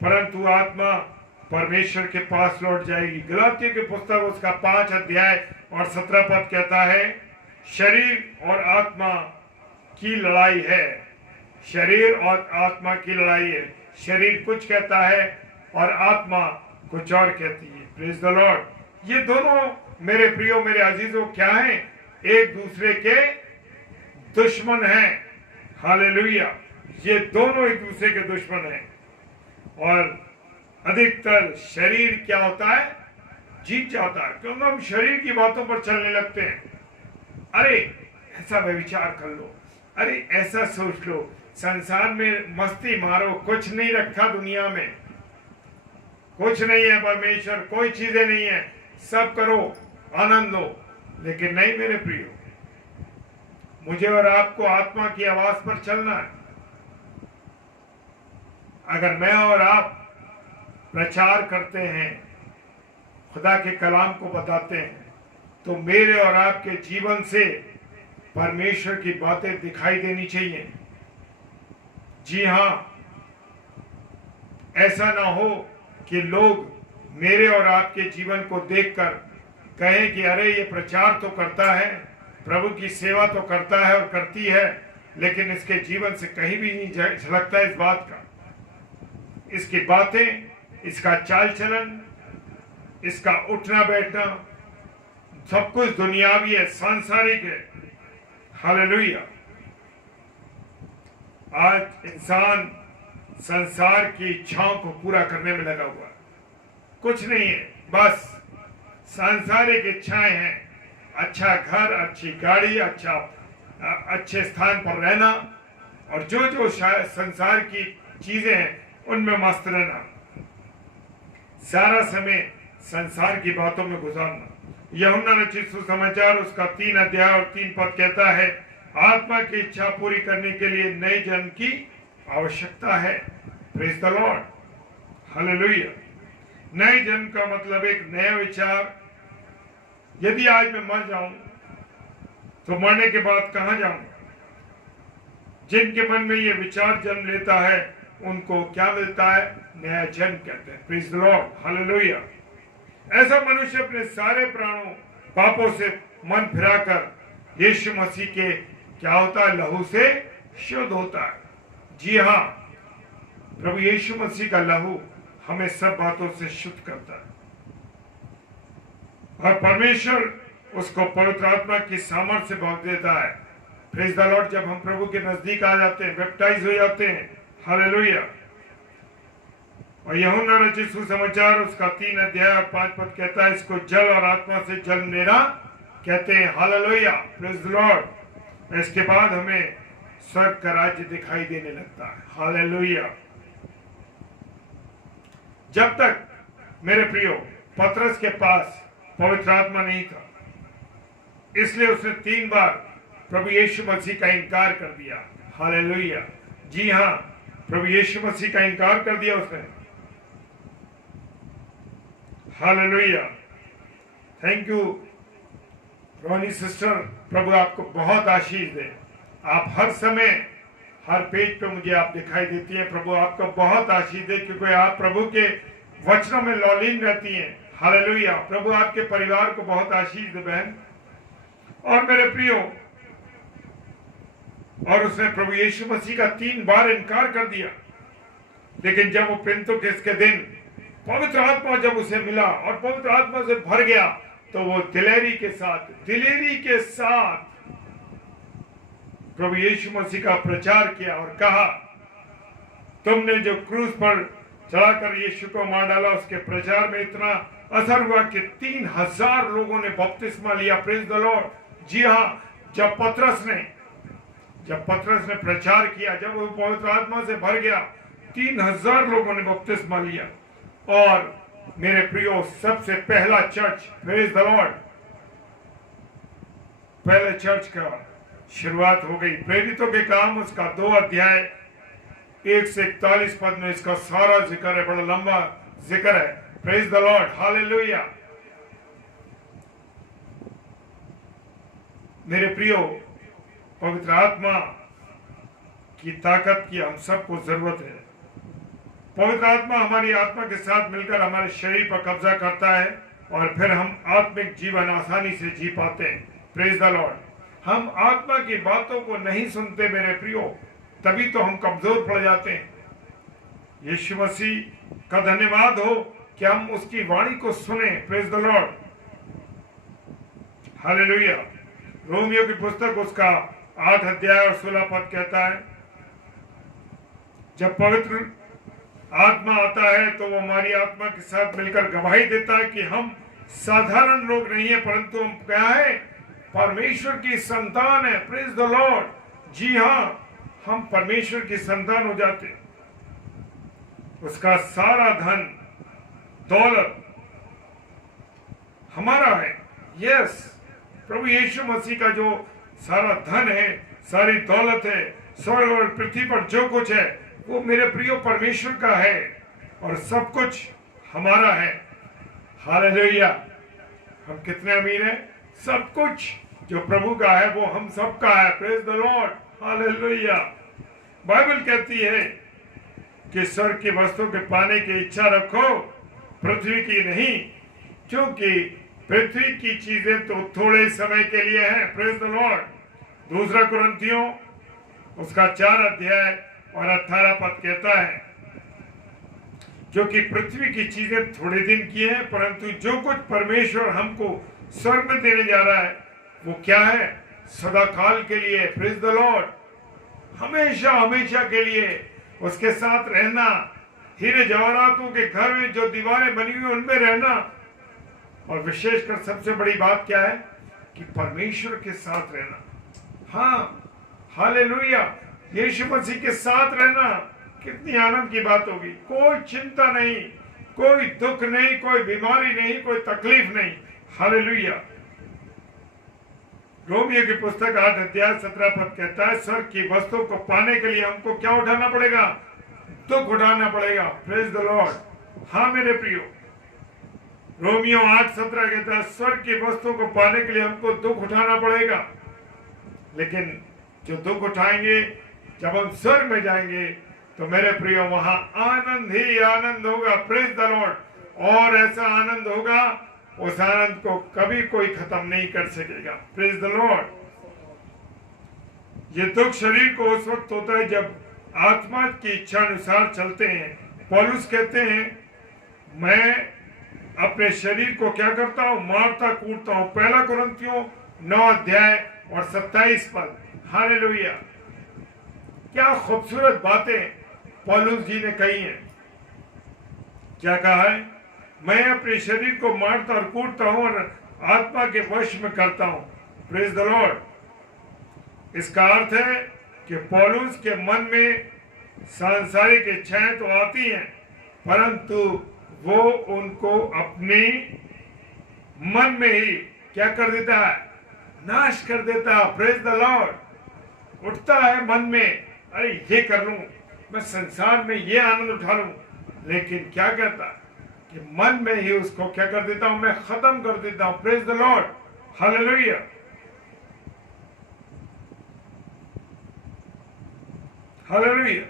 परंतु आत्मा परमेश्वर के पास लौट जाएगी। गलातियों की पुस्तक उसका 5 अध्याय और 17 पद कहता है, शरीर और आत्मा की लड़ाई है। शरीर और आत्मा की लड़ाई है। शरीर कुछ कहता है और आत्मा कुछ और कहती है। Praise the Lord. ये दोनों मेरे प्रियो, मेरे अजीजों, क्या हैं? एक दूसरे के दुश्मन हैं। हालेलुया। ये दोनों एक दूसरे के दुश्मन हैं। और अधिकतर शरीर क्या होता है? जीत जाता है, क्योंकि हम शरीर की बातों पर चलने लगते हैं। अरे ऐसा व्यभिचार कर लो, अरे ऐसा सोच लो, संसार में मस्ती मारो, कुछ नहीं रखा दुनिया में, कुछ नहीं है परमेश्वर, कोई चीजें नहीं है, सब करो, आनंद लो। लेकिन नहीं मेरे प्रियो, मुझे और आपको आत्मा की आवाज पर चलना है। अगर मैं और आप प्रचार करते हैं, खुदा के कलाम को बताते हैं, तो मेरे और आपके जीवन से परमेश्वर की बातें दिखाई देनी चाहिए। जी हां, ऐसा ना हो कि लोग मेरे और आपके जीवन को देखकर कहें कि अरे ये प्रचार तो करता है, प्रभु की सेवा तो करता है और करती है, लेकिन इसके जीवन से कहीं भी नहीं झलकता इस बात का। इसकी बातें, इसका चाल चलन, इसका उठना बैठना, सब कुछ दुनियावी है, सांसारिक है। हालेलुया। आज इंसान संसार की इच्छाओं को पूरा करने में लगा हुआ है। कुछ नहीं है, बस सांसारिक इच्छाएं हैं। अच्छा घर, अच्छी गाड़ी, अच्छे स्थान पर रहना और जो जो संसार की चीजें हैं उनमें मस्त रहना। सारा समय संसार की बातों में गुजारना। यूहन्ना रचित सुसमाचार उसका 3 अध्याय और 3 पद कहता है, आत्मा की इच्छा पूरी करने के लिए नए जन्म की आवश्यकता है। Praise the Lord, hallelujah. नए जन्म का मतलब एक नया विचार। यदि आज मैं मर जाऊं तो मरने के बाद कहां जाऊंगा? जिनके मन में ये विचार जन्म लेता है उनको क्या मिलता है? नया जन्म कहते हैं। Praise the Lord, hallelujah. ऐसा मनुष्य अपने सारे प्राणों पापों से मन फिराकर यीशु मसीह के क्या होता है? लहू से शुद्ध होता है। जी हाँ, प्रभु यीशु मसीह का लहू हमें सब बातों से शुद्ध करता है और परमेश्वर उसको पवित्र आत्मा की सामर्थ्य से भर देता है। Praise the Lord. जब हम प्रभु के नजदीक आ जाते हैं, बैप्टाइज हो जाते हैं, हालेलुया। और यूहन्ना रचित सुसमाचार उसका 3 अध्याय और 5 पद कहता है, इसको जल और आत्मा से जन्म लेना कहते हैं। Hallelujah, praise the Lord. इसके बाद हमें स्वर्ग का राज्य दिखाई देने लगता है। हालेलुया। जब तक मेरे प्रियो पतरस के पास पवित्र आत्मा नहीं था, इसलिए उसने 3 बार प्रभु यीशु मसीह का इनकार कर दिया। हालेलुया। जी हाँ, प्रभु यीशु मसीह का इनकार कर दिया उसने। Hallelujah. Thank you Ronnie sister, प्रभु आपको बहुत आशीष दे। आप हर समय हर पेज पे मुझे आप दिखाई देती हैं। प्रभु आपको बहुत आशीष दे, क्योंकि आप प्रभु के वचनों में लौलीन रहती हैं। हालेलुया। प्रभु आपके परिवार को बहुत आशीष दे बहन। और मेरे प्रियो, और उसने प्रभु यीशु मसीह का 3 बार इनकार कर दिया, लेकिन जब वो पेंतुकोस्त के दिन पवित्र आत्मा जब उसे मिला और पवित्र आत्मा से भर गया, तो वो दिलेरी के साथ प्रभु यीशु मसीह का प्रचार किया और कहा, तुमने जो क्रूस पर चढ़ाकर यीशु को मार डाला, उसके प्रचार में इतना असर हुआ कि 3000 लोगों ने बपतिस्मा लिया। Praise the Lord. जी हाँ, जब पतरस ने प्रचार किया, जब वो पवित्र आत्मा से भर गया, 3000 लोगों ने बपतिस्मा लिया। और मेरे प्रियो, सबसे पहला चर्च, प्रेज द लॉर्ड, पहले चर्च का शुरुआत हो गई। प्रेरितों के काम उसका 2 अध्याय 1 से 41 पद में इसका सारा जिक्र है। बड़ा लंबा जिक्र है। Praise the Lord, hallelujah. मेरे प्रियो, पवित्र आत्मा की ताकत की हम सबको जरूरत है। पवित्र आत्मा हमारी आत्मा के साथ मिलकर हमारे शरीर पर कब्जा करता है और फिर हम आत्मिक जीवन आसानी से जी पाते हैं। Praise the Lord. हम आत्मा की बातों को नहीं सुनते मेरे प्रियो, तभी तो हम कमजोर पड़ जाते हैं। यीशु मसीह का धन्यवाद हो कि हम उसकी वाणी को सुने। Praise the Lord, hallelujah. Romeo की पुस्तक उसका 8 अध्याय और 16 पद कहता है, जब पवित्र आत्मा आता है तो वो हमारी आत्मा के साथ मिलकर गवाही देता है कि हम साधारण लोग नहीं है, परंतु हम क्या है? परमेश्वर की संतान है। Praise the Lord. जी हाँ, हम परमेश्वर की संतान हो जाते हैं। उसका सारा धन दौलत हमारा है। यस, प्रभु यीशु मसीह का जो सारा धन है, सारी दौलत है, स्वर्ग और पृथ्वी पर जो कुछ है, वो मेरे प्रियो परमेश्वर का है और सब कुछ हमारा है। हालेलुया। हम कितने अमीर हैं? सब कुछ जो प्रभु का है वो हम सब का है। Praise the Lord, hallelujah. Bible कहती है कि स्वर्ग की वस्तु के पाने की इच्छा रखो, पृथ्वी की नहीं, क्योंकि पृथ्वी की चीजें तो थोड़े समय के लिए हैं। Praise the Lord. 2 कुरिन्थियों उसका 4 अध्याय और 18 पद कहता है, जो कि पृथ्वी की चीजें थोड़े दिन की हैं, परंतु जो कुछ परमेश्वर हमको स्वर्ग में देने जा रहा है वो क्या है? सदा काल के लिए। Praise the Lord. हमेशा हमेशा के लिए उसके साथ रहना, हीरे जवाहरातों के घर में जो दीवारें बनी हुई उनमें रहना, और विशेषकर सबसे बड़ी बात क्या है कि परमेश्वर के साथ रहना। हाँ, हालेलुया। यीशु मसीह के साथ रहना कितनी आनंद की बात होगी। कोई चिंता नहीं, कोई दुख नहीं, कोई बीमारी नहीं, कोई तकलीफ नहीं। हालेलुया। रोमियो की पुस्तक 8 अध्याय 17 पद कहता है, स्वर्ग की वस्तु को पाने के लिए हमको क्या उठाना पड़ेगा? दुख उठाना पड़ेगा। Praise the Lord. हाँ मेरे प्रियो, रोमियो 8:17 कहता है, स्वर्ग की वस्तु को पाने के लिए हमको दुख उठाना पड़ेगा। लेकिन जो दुख उठाएंगे, जब हम स्वर्ग में जाएंगे, तो मेरे प्रियो वहां आनंद ही आनंद होगा। Praise the Lord. और ऐसा आनंद होगा, उस आनंद को कभी कोई खत्म नहीं कर सकेगा। Praise the Lord. ये दुख शरीर को उस वक्त होता है जब आत्मा की इच्छा अनुसार चलते हैं। पौलुस कहते हैं, मैं अपने शरीर को क्या करता हूं? मारता कूटता हूं। 1 कुरिन्थियों 9 अध्याय और 27 पद। हालेलुया। क्या खूबसूरत बातें पौलुस जी ने कही हैं। क्या कहा है? मैं अपने शरीर को मारता और कूटता हूं और आत्मा के वश में करता हूं। Praise the Lord. इसका अर्थ है कि पौलुस के मन में सांसारिक इच्छाएं तो आती हैं, परंतु वो उनको अपने मन में ही क्या कर देता है? नाश कर देता है। Praise the Lord. उठता है मन में, अरे ये कर लूं, मैं संसार में ये आनंद उठा लूं, लेकिन क्या कहता है कि मन में ही उसको क्या कर देता हूं? मैं खत्म कर देता हूं। Praise the Lord. Hallelujah. Hallelujah.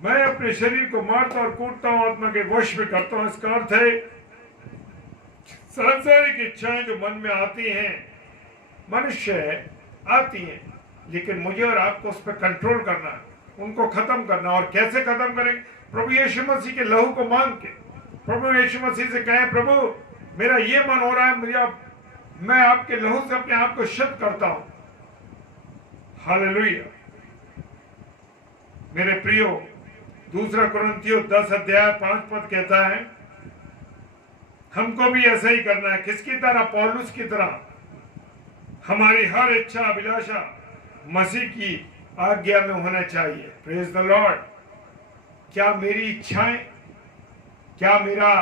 मैं अपने शरीर को मारता और कूटता हूं, आत्मा के वश में करता हूं। इसका अर्थ है सांसारिक इच्छाएं जो मन में आती हैं, मनुष्य आती हैं, लेकिन मुझे और आपको उस पर कंट्रोल करना है, उनको खत्म करना। और कैसे खत्म करेंगे? प्रभु यीशु मसीह के लहू को मांग के। प्रभु यीशु मसीह से कहें, प्रभु मेरा ये मन हो रहा है, मैं आपके लहू से अपने आप को शुद्ध करता हूं। हालेलुया। मेरे प्रियो, 2 कुरिन्थियों 10 अध्याय 5 पद कहता है, हमको भी ऐसा ही करना है। किसकी तरह? पौलुस की तरह। हमारी हर इच्छा अभिलाषा मसीह की आज्ञा में होना चाहिए। Praise the Lord. क्या मेरी इच्छाएं, क्या मेरा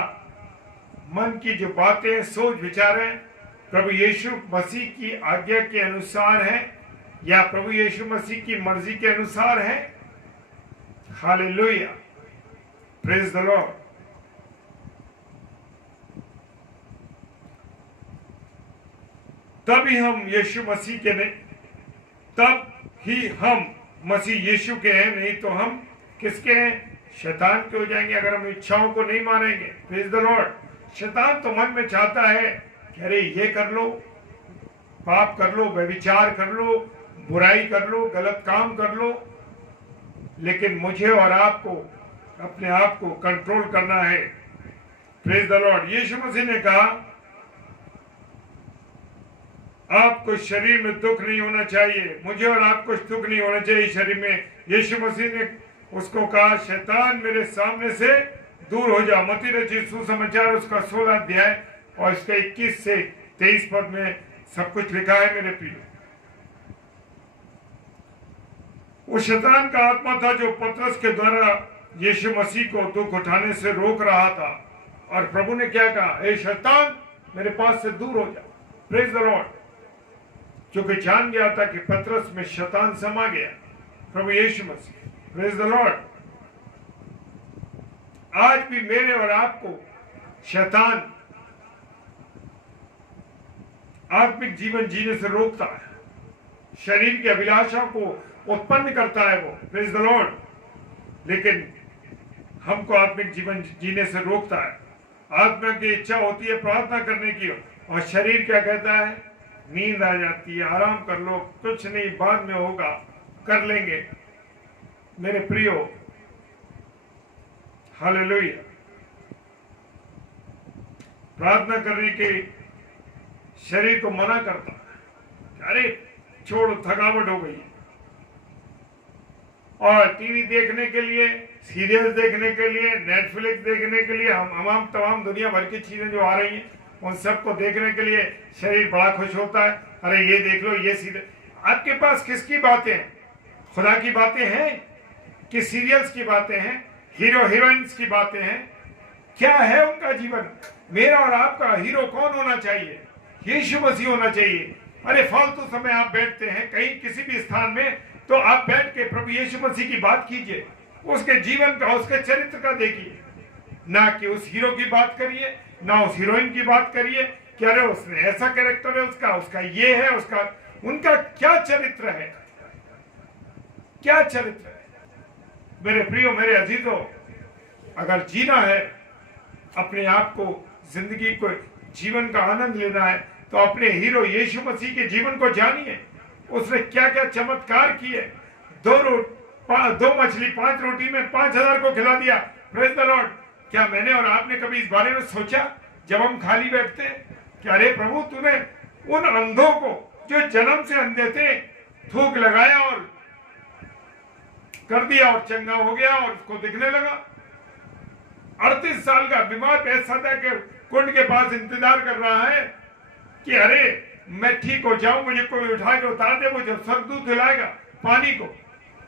मन की जो बातें, सोच विचार है, प्रभु यीशु मसीह की आज्ञा के अनुसार है या प्रभु यीशु मसीह की मर्जी के अनुसार है? हालेलुया। Praise the Lord. तभी हम यीशु मसीह के नहीं, तब ही हम मसीह यीशु के हैं, नहीं तो हम किसके हैं? शैतान के हो जाएंगे अगर हम इच्छाओं को नहीं मानेंगे। Praise the Lord. शैतान तो मन में चाहता है कि अरे ये कर लो, पाप कर लो, व्यभिचार कर लो, बुराई कर लो, गलत काम कर लो, लेकिन मुझे और आपको अपने आप को कंट्रोल करना है। Praise the Lord. यीशु मसीह ने कहा, आपको शरीर में दुख नहीं होना चाहिए, मुझे और आपको दुख नहीं होना चाहिए शरीर में। यीशु मसीह ने उसको कहा, शैतान मेरे सामने से दूर हो जा। मत्ती रचित सुसमाचार उसका 16 अध्याय और इसका 21 से 23 पद में सब कुछ लिखा है मेरे प्रिय। वो शैतान का आत्मा था जो पतरस के द्वारा यीशु मसीह को दुख उठाने से रोक रहा था। और प्रभु ने क्या कहा? ए शैतान मेरे पास से दूर हो जा। Praise the Lord. क्योंकि जान गया था कि पतरस में शैतान समा गया। प्रभु यीशु मसीह। Praise the Lord. आज भी मेरे और आपको शैतान आत्मिक जीवन जीने से रोकता है, शरीर की अभिलाषा को उत्पन्न करता है वो। Praise the Lord. लेकिन हमको आत्मिक जीवन जीने से रोकता है। आत्मा की इच्छा होती है प्रार्थना करने की, और शरीर क्या कहता है? नींद आ जाती है, आराम कर लो, कुछ नहीं, बाद में होगा, कर लेंगे। मेरे प्रियो, हालेलुया। प्रार्थना करने के शरीर को मना करता है, अरे छोड़ो, थकावट हो गई। और टीवी देखने के लिए, सीरियल्स देखने के लिए, नेटफ्लिक्स देखने के लिए, हम तमाम दुनिया भर की चीजें जो आ रही हैं, उन सबको देखने के लिए शरीर बड़ा खुश होता है। अरे ये देख लो, ये सीरियल। आपके पास किसकी बातें हैं? खुदा की बातें हैं कि सीरियल्स की बातें हैं, हीरो हीरोइंस की बातें हैं? क्या है उनका जीवन। मेरा और आपका हीरो कौन होना चाहिए? यीशु मसीह होना चाहिए। अरे फालतू समय आप बैठते हैं कहीं किसी भी स्थान में, तो आप बैठ के प्रभु यीशु मसीह की बात कीजिए, उसके जीवन का, उसके चरित्र का देखिए, ना कि उस हीरो की बात करिए, ना उस हीरोइन की बात करिए कि अरे उसने ऐसा कैरेक्टर है उसका, उसका ये है, उसका, उनका क्या चरित्र है, क्या चरित्र है। मेरे प्रियो, मेरे अजीजों, अगर जीना है, अपने आप को, जिंदगी को, जीवन का आनंद लेना है, तो अपने हीरो यीशु मसीह के जीवन को जानिए। उसने क्या क्या चमत्कार किए। 2 मछली 5 रोटी में 5,000 को खिला दिया। Praise the Lord. क्या मैंने और आपने कभी इस बारे में सोचा जब हम खाली बैठते कि अरे प्रभु, तूने उन अंधों को जो जन्म से अंधे थे थूक लगाया और कर दिया और चंगा हो गया और उसको दिखने लगा। 38 साल का बीमार बैतसैदा के कुंड के पास इंतजार कर रहा है कि अरे मैं ठीक हो जाऊं, मुझे कोई उठा के उतार दे, मुझे स्वर्गदूत हिलाएगा पानी को।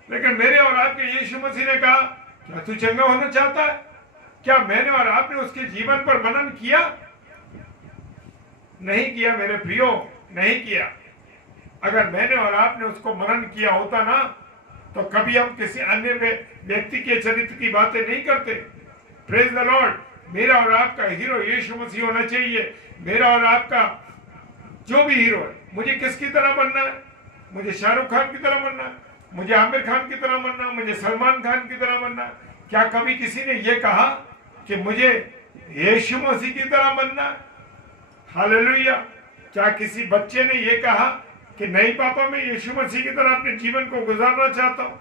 लेकिन मेरे और आपके यीशु मसीह ने कहा, क्या तू चंगा होना चाहता है? क्या मैंने और आपने उसके जीवन पर मनन किया? नहीं किया मेरे प्रियो, नहीं किया। अगर मैंने और आपने उसको मनन किया होता ना, तो कभी हम किसी अन्य व्यक्ति के चरित्र की बातें नहीं करते। Praise the Lord. मेरा और आपका हीरो यीशु मसीह होना चाहिए। मेरा और आपका जो भी हीरो है, मुझे किसकी तरह बनना है? मुझे शाहरुख खान की तरह बनना है, मुझे आमिर खान की तरह बनना, मुझे सलमान खान की तरह बनना। क्या कभी किसी ने यह कहा कि मुझे यीशु मसीह की तरह बनना? हालेलुया। क्या किसी बच्चे ने यह कहा कि नहीं पापा, मैं यीशु मसीह की तरह अपने जीवन को गुजारना चाहता हूं?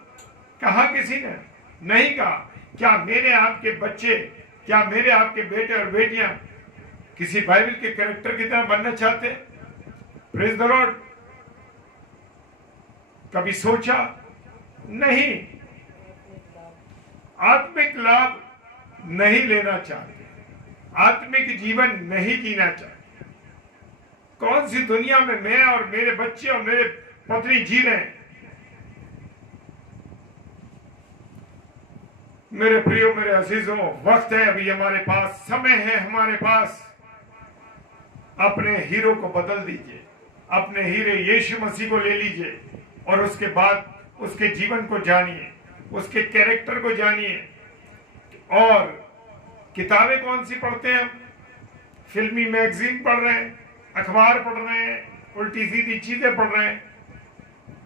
कहा किसी ने? नहीं कहा। क्या मेरे आपके बच्चे, क्या मेरे आपके बेटे और बेटियां किसी बाइबल के कैरेक्टर की तरह बनना चाहते? Praise the Lord. कभी सोचा? नहीं। आत्मिक लाभ नहीं लेना चाहते, आत्मिक जीवन नहीं जीना चाहते। कौन सी दुनिया में मैं और मेरे बच्चे और मेरे पत्नी जी रहे हैं? मेरे प्रियो, मेरे अजीजों, वक्त है अभी हमारे पास, समय है हमारे पास। अपने हीरो को बदल दीजिए, अपने हीरे यीशु मसीह को ले लीजिए और उसके बाद उसके जीवन को जानिए, उसके कैरेक्टर को जानिए। और किताबें कौन सी पढ़ते हैं हम? फिल्मी मैगजीन पढ़ रहे हैं, अखबार पढ़ रहे हैं, उल्टी सीधी चीजें पढ़ रहे हैं।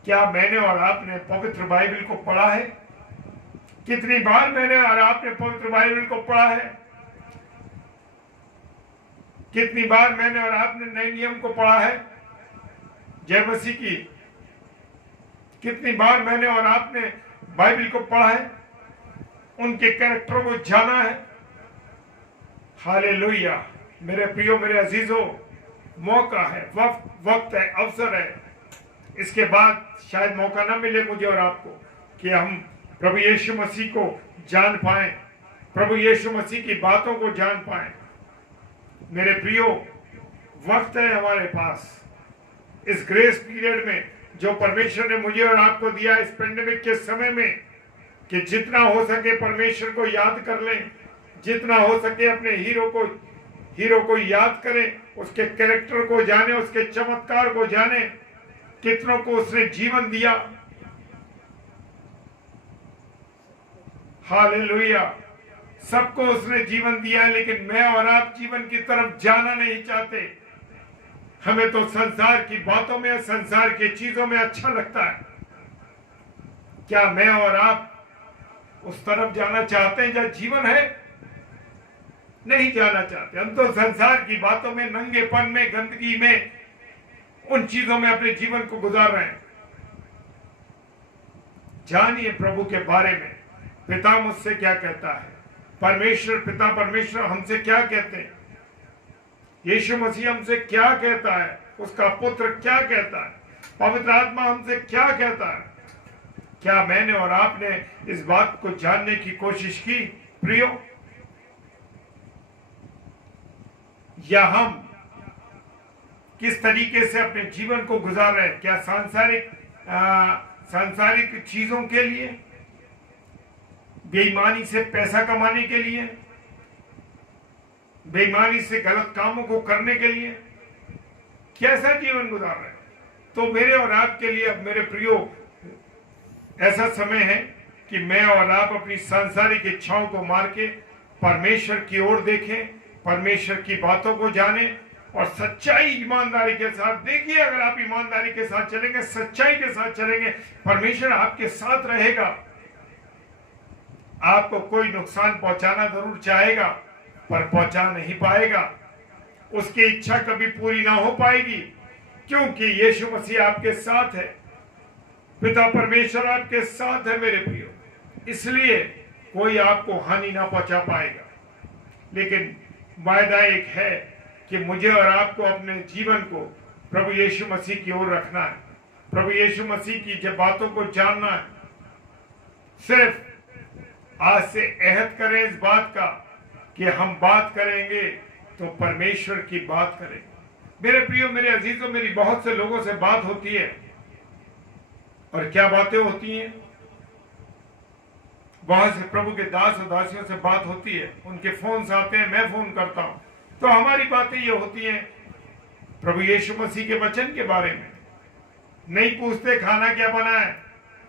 क्या मैंने और आपने पवित्र बाइबल को पढ़ा है? कितनी बार मैंने और आपने पवित्र बाइबल को पढ़ा है? कितनी बार मैंने और आपने नए नियम को पढ़ा है जय मसीह की? कितनी बार मैंने और आपने बाइबल को पढ़ा है, उनके कैरेक्टर को जाना है? हालेलुया। मेरे प्रियो, मेरे अजीजों, मौका है, वक्त है, अवसर है। इसके बाद शायद मौका ना मिले मुझे और आपको कि हम प्रभु यीशु मसीह को जान पाएं, प्रभु यीशु मसीह की बातों को जान पाएं। मेरे प्रियो, वक्त है हमारे पास इस ग्रेस पीरियड में जो परमेश्वर ने मुझे और आपको दिया इस पेंडेमिक के समय में, कि जितना हो सके परमेश्वर को याद कर लें, जितना हो सके अपने हीरो को याद करें, उसके कैरेक्टर को जाने, उसके चमत्कार को जाने, कितनों को उसने जीवन दिया। हालेलुया। सबको उसने जीवन दिया है, लेकिन मैं और आप जीवन की तरफ जाना नहीं चाहते। हमें तो संसार की बातों में, संसार की चीजों में अच्छा लगता है। क्या मैं और आप उस तरफ जाना चाहते हैं जहाँ जीवन है? नहीं जाना चाहते। हम तो संसार की बातों में, नंगेपन में, गंदगी में, उन चीजों में अपने जीवन को गुजार रहे हैं। जानिए प्रभु के बारे में, पिता मुझसे क्या कहता है, परमेश्वर, पिता परमेश्वर हमसे क्या कहते हैं, यीशु मसीह हमसे क्या कहता है, उसका पुत्र क्या कहता है, पवित्र आत्मा हमसे क्या कहता है। क्या मैंने और आपने इस बात को जानने की कोशिश की प्रियो? या हम किस तरीके से अपने जीवन को गुजार रहे हैं? क्या सांसारिक चीजों के लिए, बेईमानी से पैसा कमाने के लिए, बेईमानी से गलत कामों को करने के लिए कैसा जीवन गुजार रहे हैं। तो मेरे और आपके लिए, अब मेरे प्रियो, ऐसा समय है कि मैं और आप अपनी सांसारिक इच्छाओं को मार के परमेश्वर की ओर देखें, परमेश्वर की बातों को जानें और सच्चाई ईमानदारी के साथ। देखिए, अगर आप ईमानदारी के साथ चलेंगे, सच्चाई के साथ चलेंगे, परमेश्वर आपके साथ रहेगा। आपको कोई नुकसान पहुंचाना जरूर चाहेगा पर पहुंचा नहीं पाएगा। उसकी इच्छा कभी पूरी ना हो पाएगी, क्योंकि यीशु मसीह आपके साथ है, पिता परमेश्वर आपके साथ है मेरे प्रियो। इसलिए कोई आपको हानि ना पहुंचा पाएगा। लेकिन वायदा एक है कि मुझे और आपको अपने जीवन को प्रभु यीशु मसीह की ओर रखना है, प्रभु यीशु मसीह की जब बातों को जानना है। सिर्फ आज से अहद करें इस बात का कि हम बात करेंगे तो परमेश्वर की बात करेंगे। मेरे प्रियो, मेरे अजीजों, मेरी बहुत से लोगों से बात होती है, और क्या बातें होती हैं। बहुत से प्रभु के दास और दासियों से बात होती है, उनके फोन आते हैं, मैं फोन करता हूं, तो हमारी बातें ये होती हैं प्रभु यीशु मसीह के वचन के बारे में। नहीं पूछते खाना क्या बना है,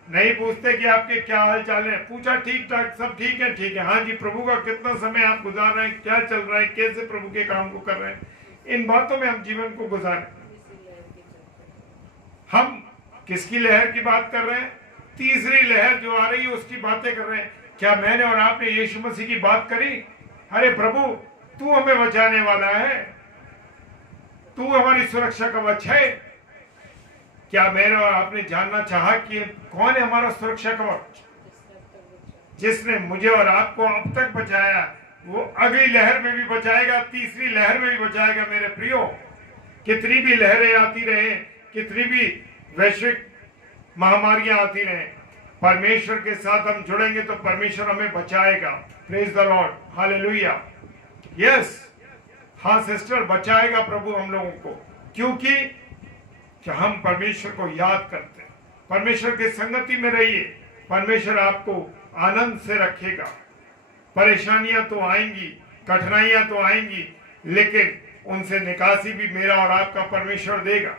नहीं पूछते कि आपके क्या हाल चाल है। पूछा ठीक ठाक, सब ठीक है, ठीक है, हाँ जी, प्रभु का कितना समय आप गुजार रहे हैं, क्या चल रहा है, कैसे प्रभु के काम को कर रहे हैं। इन बातों में हम जीवन को गुजारें। हम किसकी लहर की बात कर रहे हैं? तीसरी लहर जो आ रही है उसकी बातें कर रहे हैं। क्या मैंने और आपने यीशु मसीह की बात करी? अरे प्रभु, तू हमें बचाने वाला है, तू हमारी सुरक्षा कवच है। क्या मैंने और आपने जानना चाहा कि कौन है हमारा सुरक्षा कवच? जिसने मुझे और आपको अब तक बचाया, वो अगली लहर में भी बचाएगा, तीसरी लहर में भी बचाएगा। मेरे प्रियो, कितनी भी लहरें आती रहे, कितनी भी वैश्विक महामारियां आती रहे, परमेश्वर के साथ हम जुड़ेंगे तो परमेश्वर हमें बचाएगा। Praise the Lord, hallelujah. Yes, हाँ सिस्टर, बचाएगा प्रभु हम लोगों को, क्योंकि कि हम परमेश्वर को याद करते हैं। परमेश्वर की संगति में रहिए, परमेश्वर आपको आनंद से रखेगा। परेशानियां तो आएंगी, कठिनाइयां तो आएंगी, लेकिन उनसे निकासी भी मेरा और आपका परमेश्वर देगा।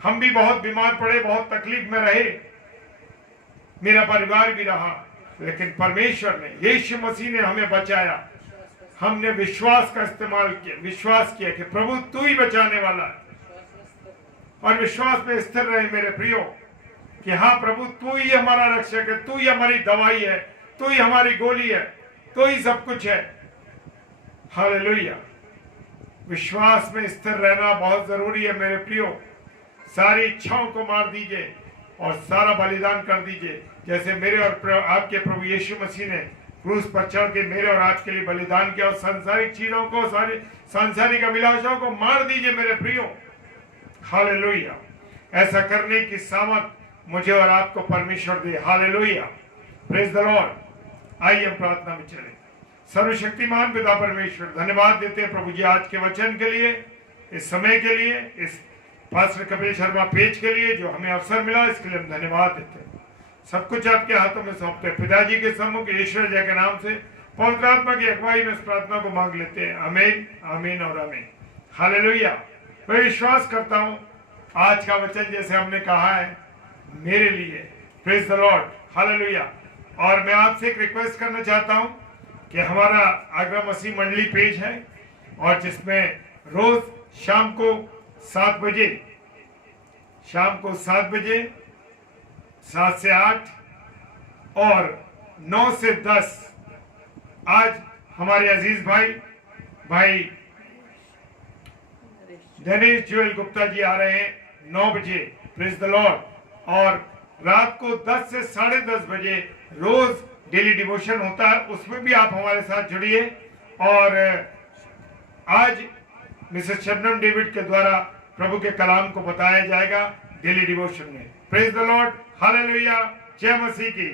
हम भी बहुत बीमार पड़े, बहुत तकलीफ में रहे, मेरा परिवार भी रहा, लेकिन परमेश्वर ने, यीशु मसीह ने हमें बचाया। हमने विश्वास का इस्तेमाल किया, विश्वास किया कि प्रभु तू ही बचाने वाला है, और विश्वास में स्थिर रहे मेरे प्रियो कि हाँ प्रभु, तू ही हमारा रक्षक है, तू ही हमारी दवाई है, तू ही हमारी गोली है, तू ही सब कुछ है। हालेलुया। विश्वास में स्थिर रहना बहुत जरूरी है मेरे प्रियो। सारी इच्छाओं को मार दीजिए और सारा बलिदान कर दीजिए, जैसे मेरे और आपके प्रभु यीशु मसीह ने क्रूस पर चढ़ के मेरे और आपके लिए बलिदान किया। और सांसारिक चीजों को, सारी सांसारिक अभिलाषाओं को मार दीजिए मेरे प्रियो। हालेलुया। ऐसा करने की सामर्थ मुझे और आपको परमेश्वर दे। Hallelujah, praise the Lord. आइए हम प्रार्थना में चलें। सर्वशक्तिमान पिता परमेश्वर, धन्यवाद देते हैं प्रभु जी आज के वचन के लिए, इस समय के लिए, इस पास्टर कपिल शर्मा पेज के लिए जो हमें अवसर मिला, इसके लिए हम धन्यवाद देते हैं। सब कुछ आपके हाथों में सौंपते हैं। पिताजी के सम्मुख ईश्वर जय के नाम से पवित्र आत्मा की अगुवाई में इस प्रार्थना को मांग लेते हैं। आमीन, आमीन और आमीन। हालेलुया। मैं विश्वास करता हूं आज का वचन जैसे हमने कहा है मेरे लिए, प्रेज द लॉर्ड, हालेलुया। और मैं आपसे एक रिक्वेस्ट करना चाहता हूं कि हमारा आगरा मसीह मंडली पेज है, और जिसमें रोज शाम को 7 बजे, 7 से 8 और 9 से 10 आज हमारे अजीज भाई दिनेश जुएल गुप्ता जी आ रहे हैं 9 बजे, प्रेज द लॉर्ड। और रात को 10 से 10:30 बजे रोज डेली डिवोशन होता है, उसमें भी आप हमारे साथ जुड़िए। और आज मिसेस शबनम डेविड के द्वारा प्रभु के कलाम को बताया जाएगा डेली डिवोशन में। प्रेज द लॉर्ड, हालेलुया, जय मसीह की।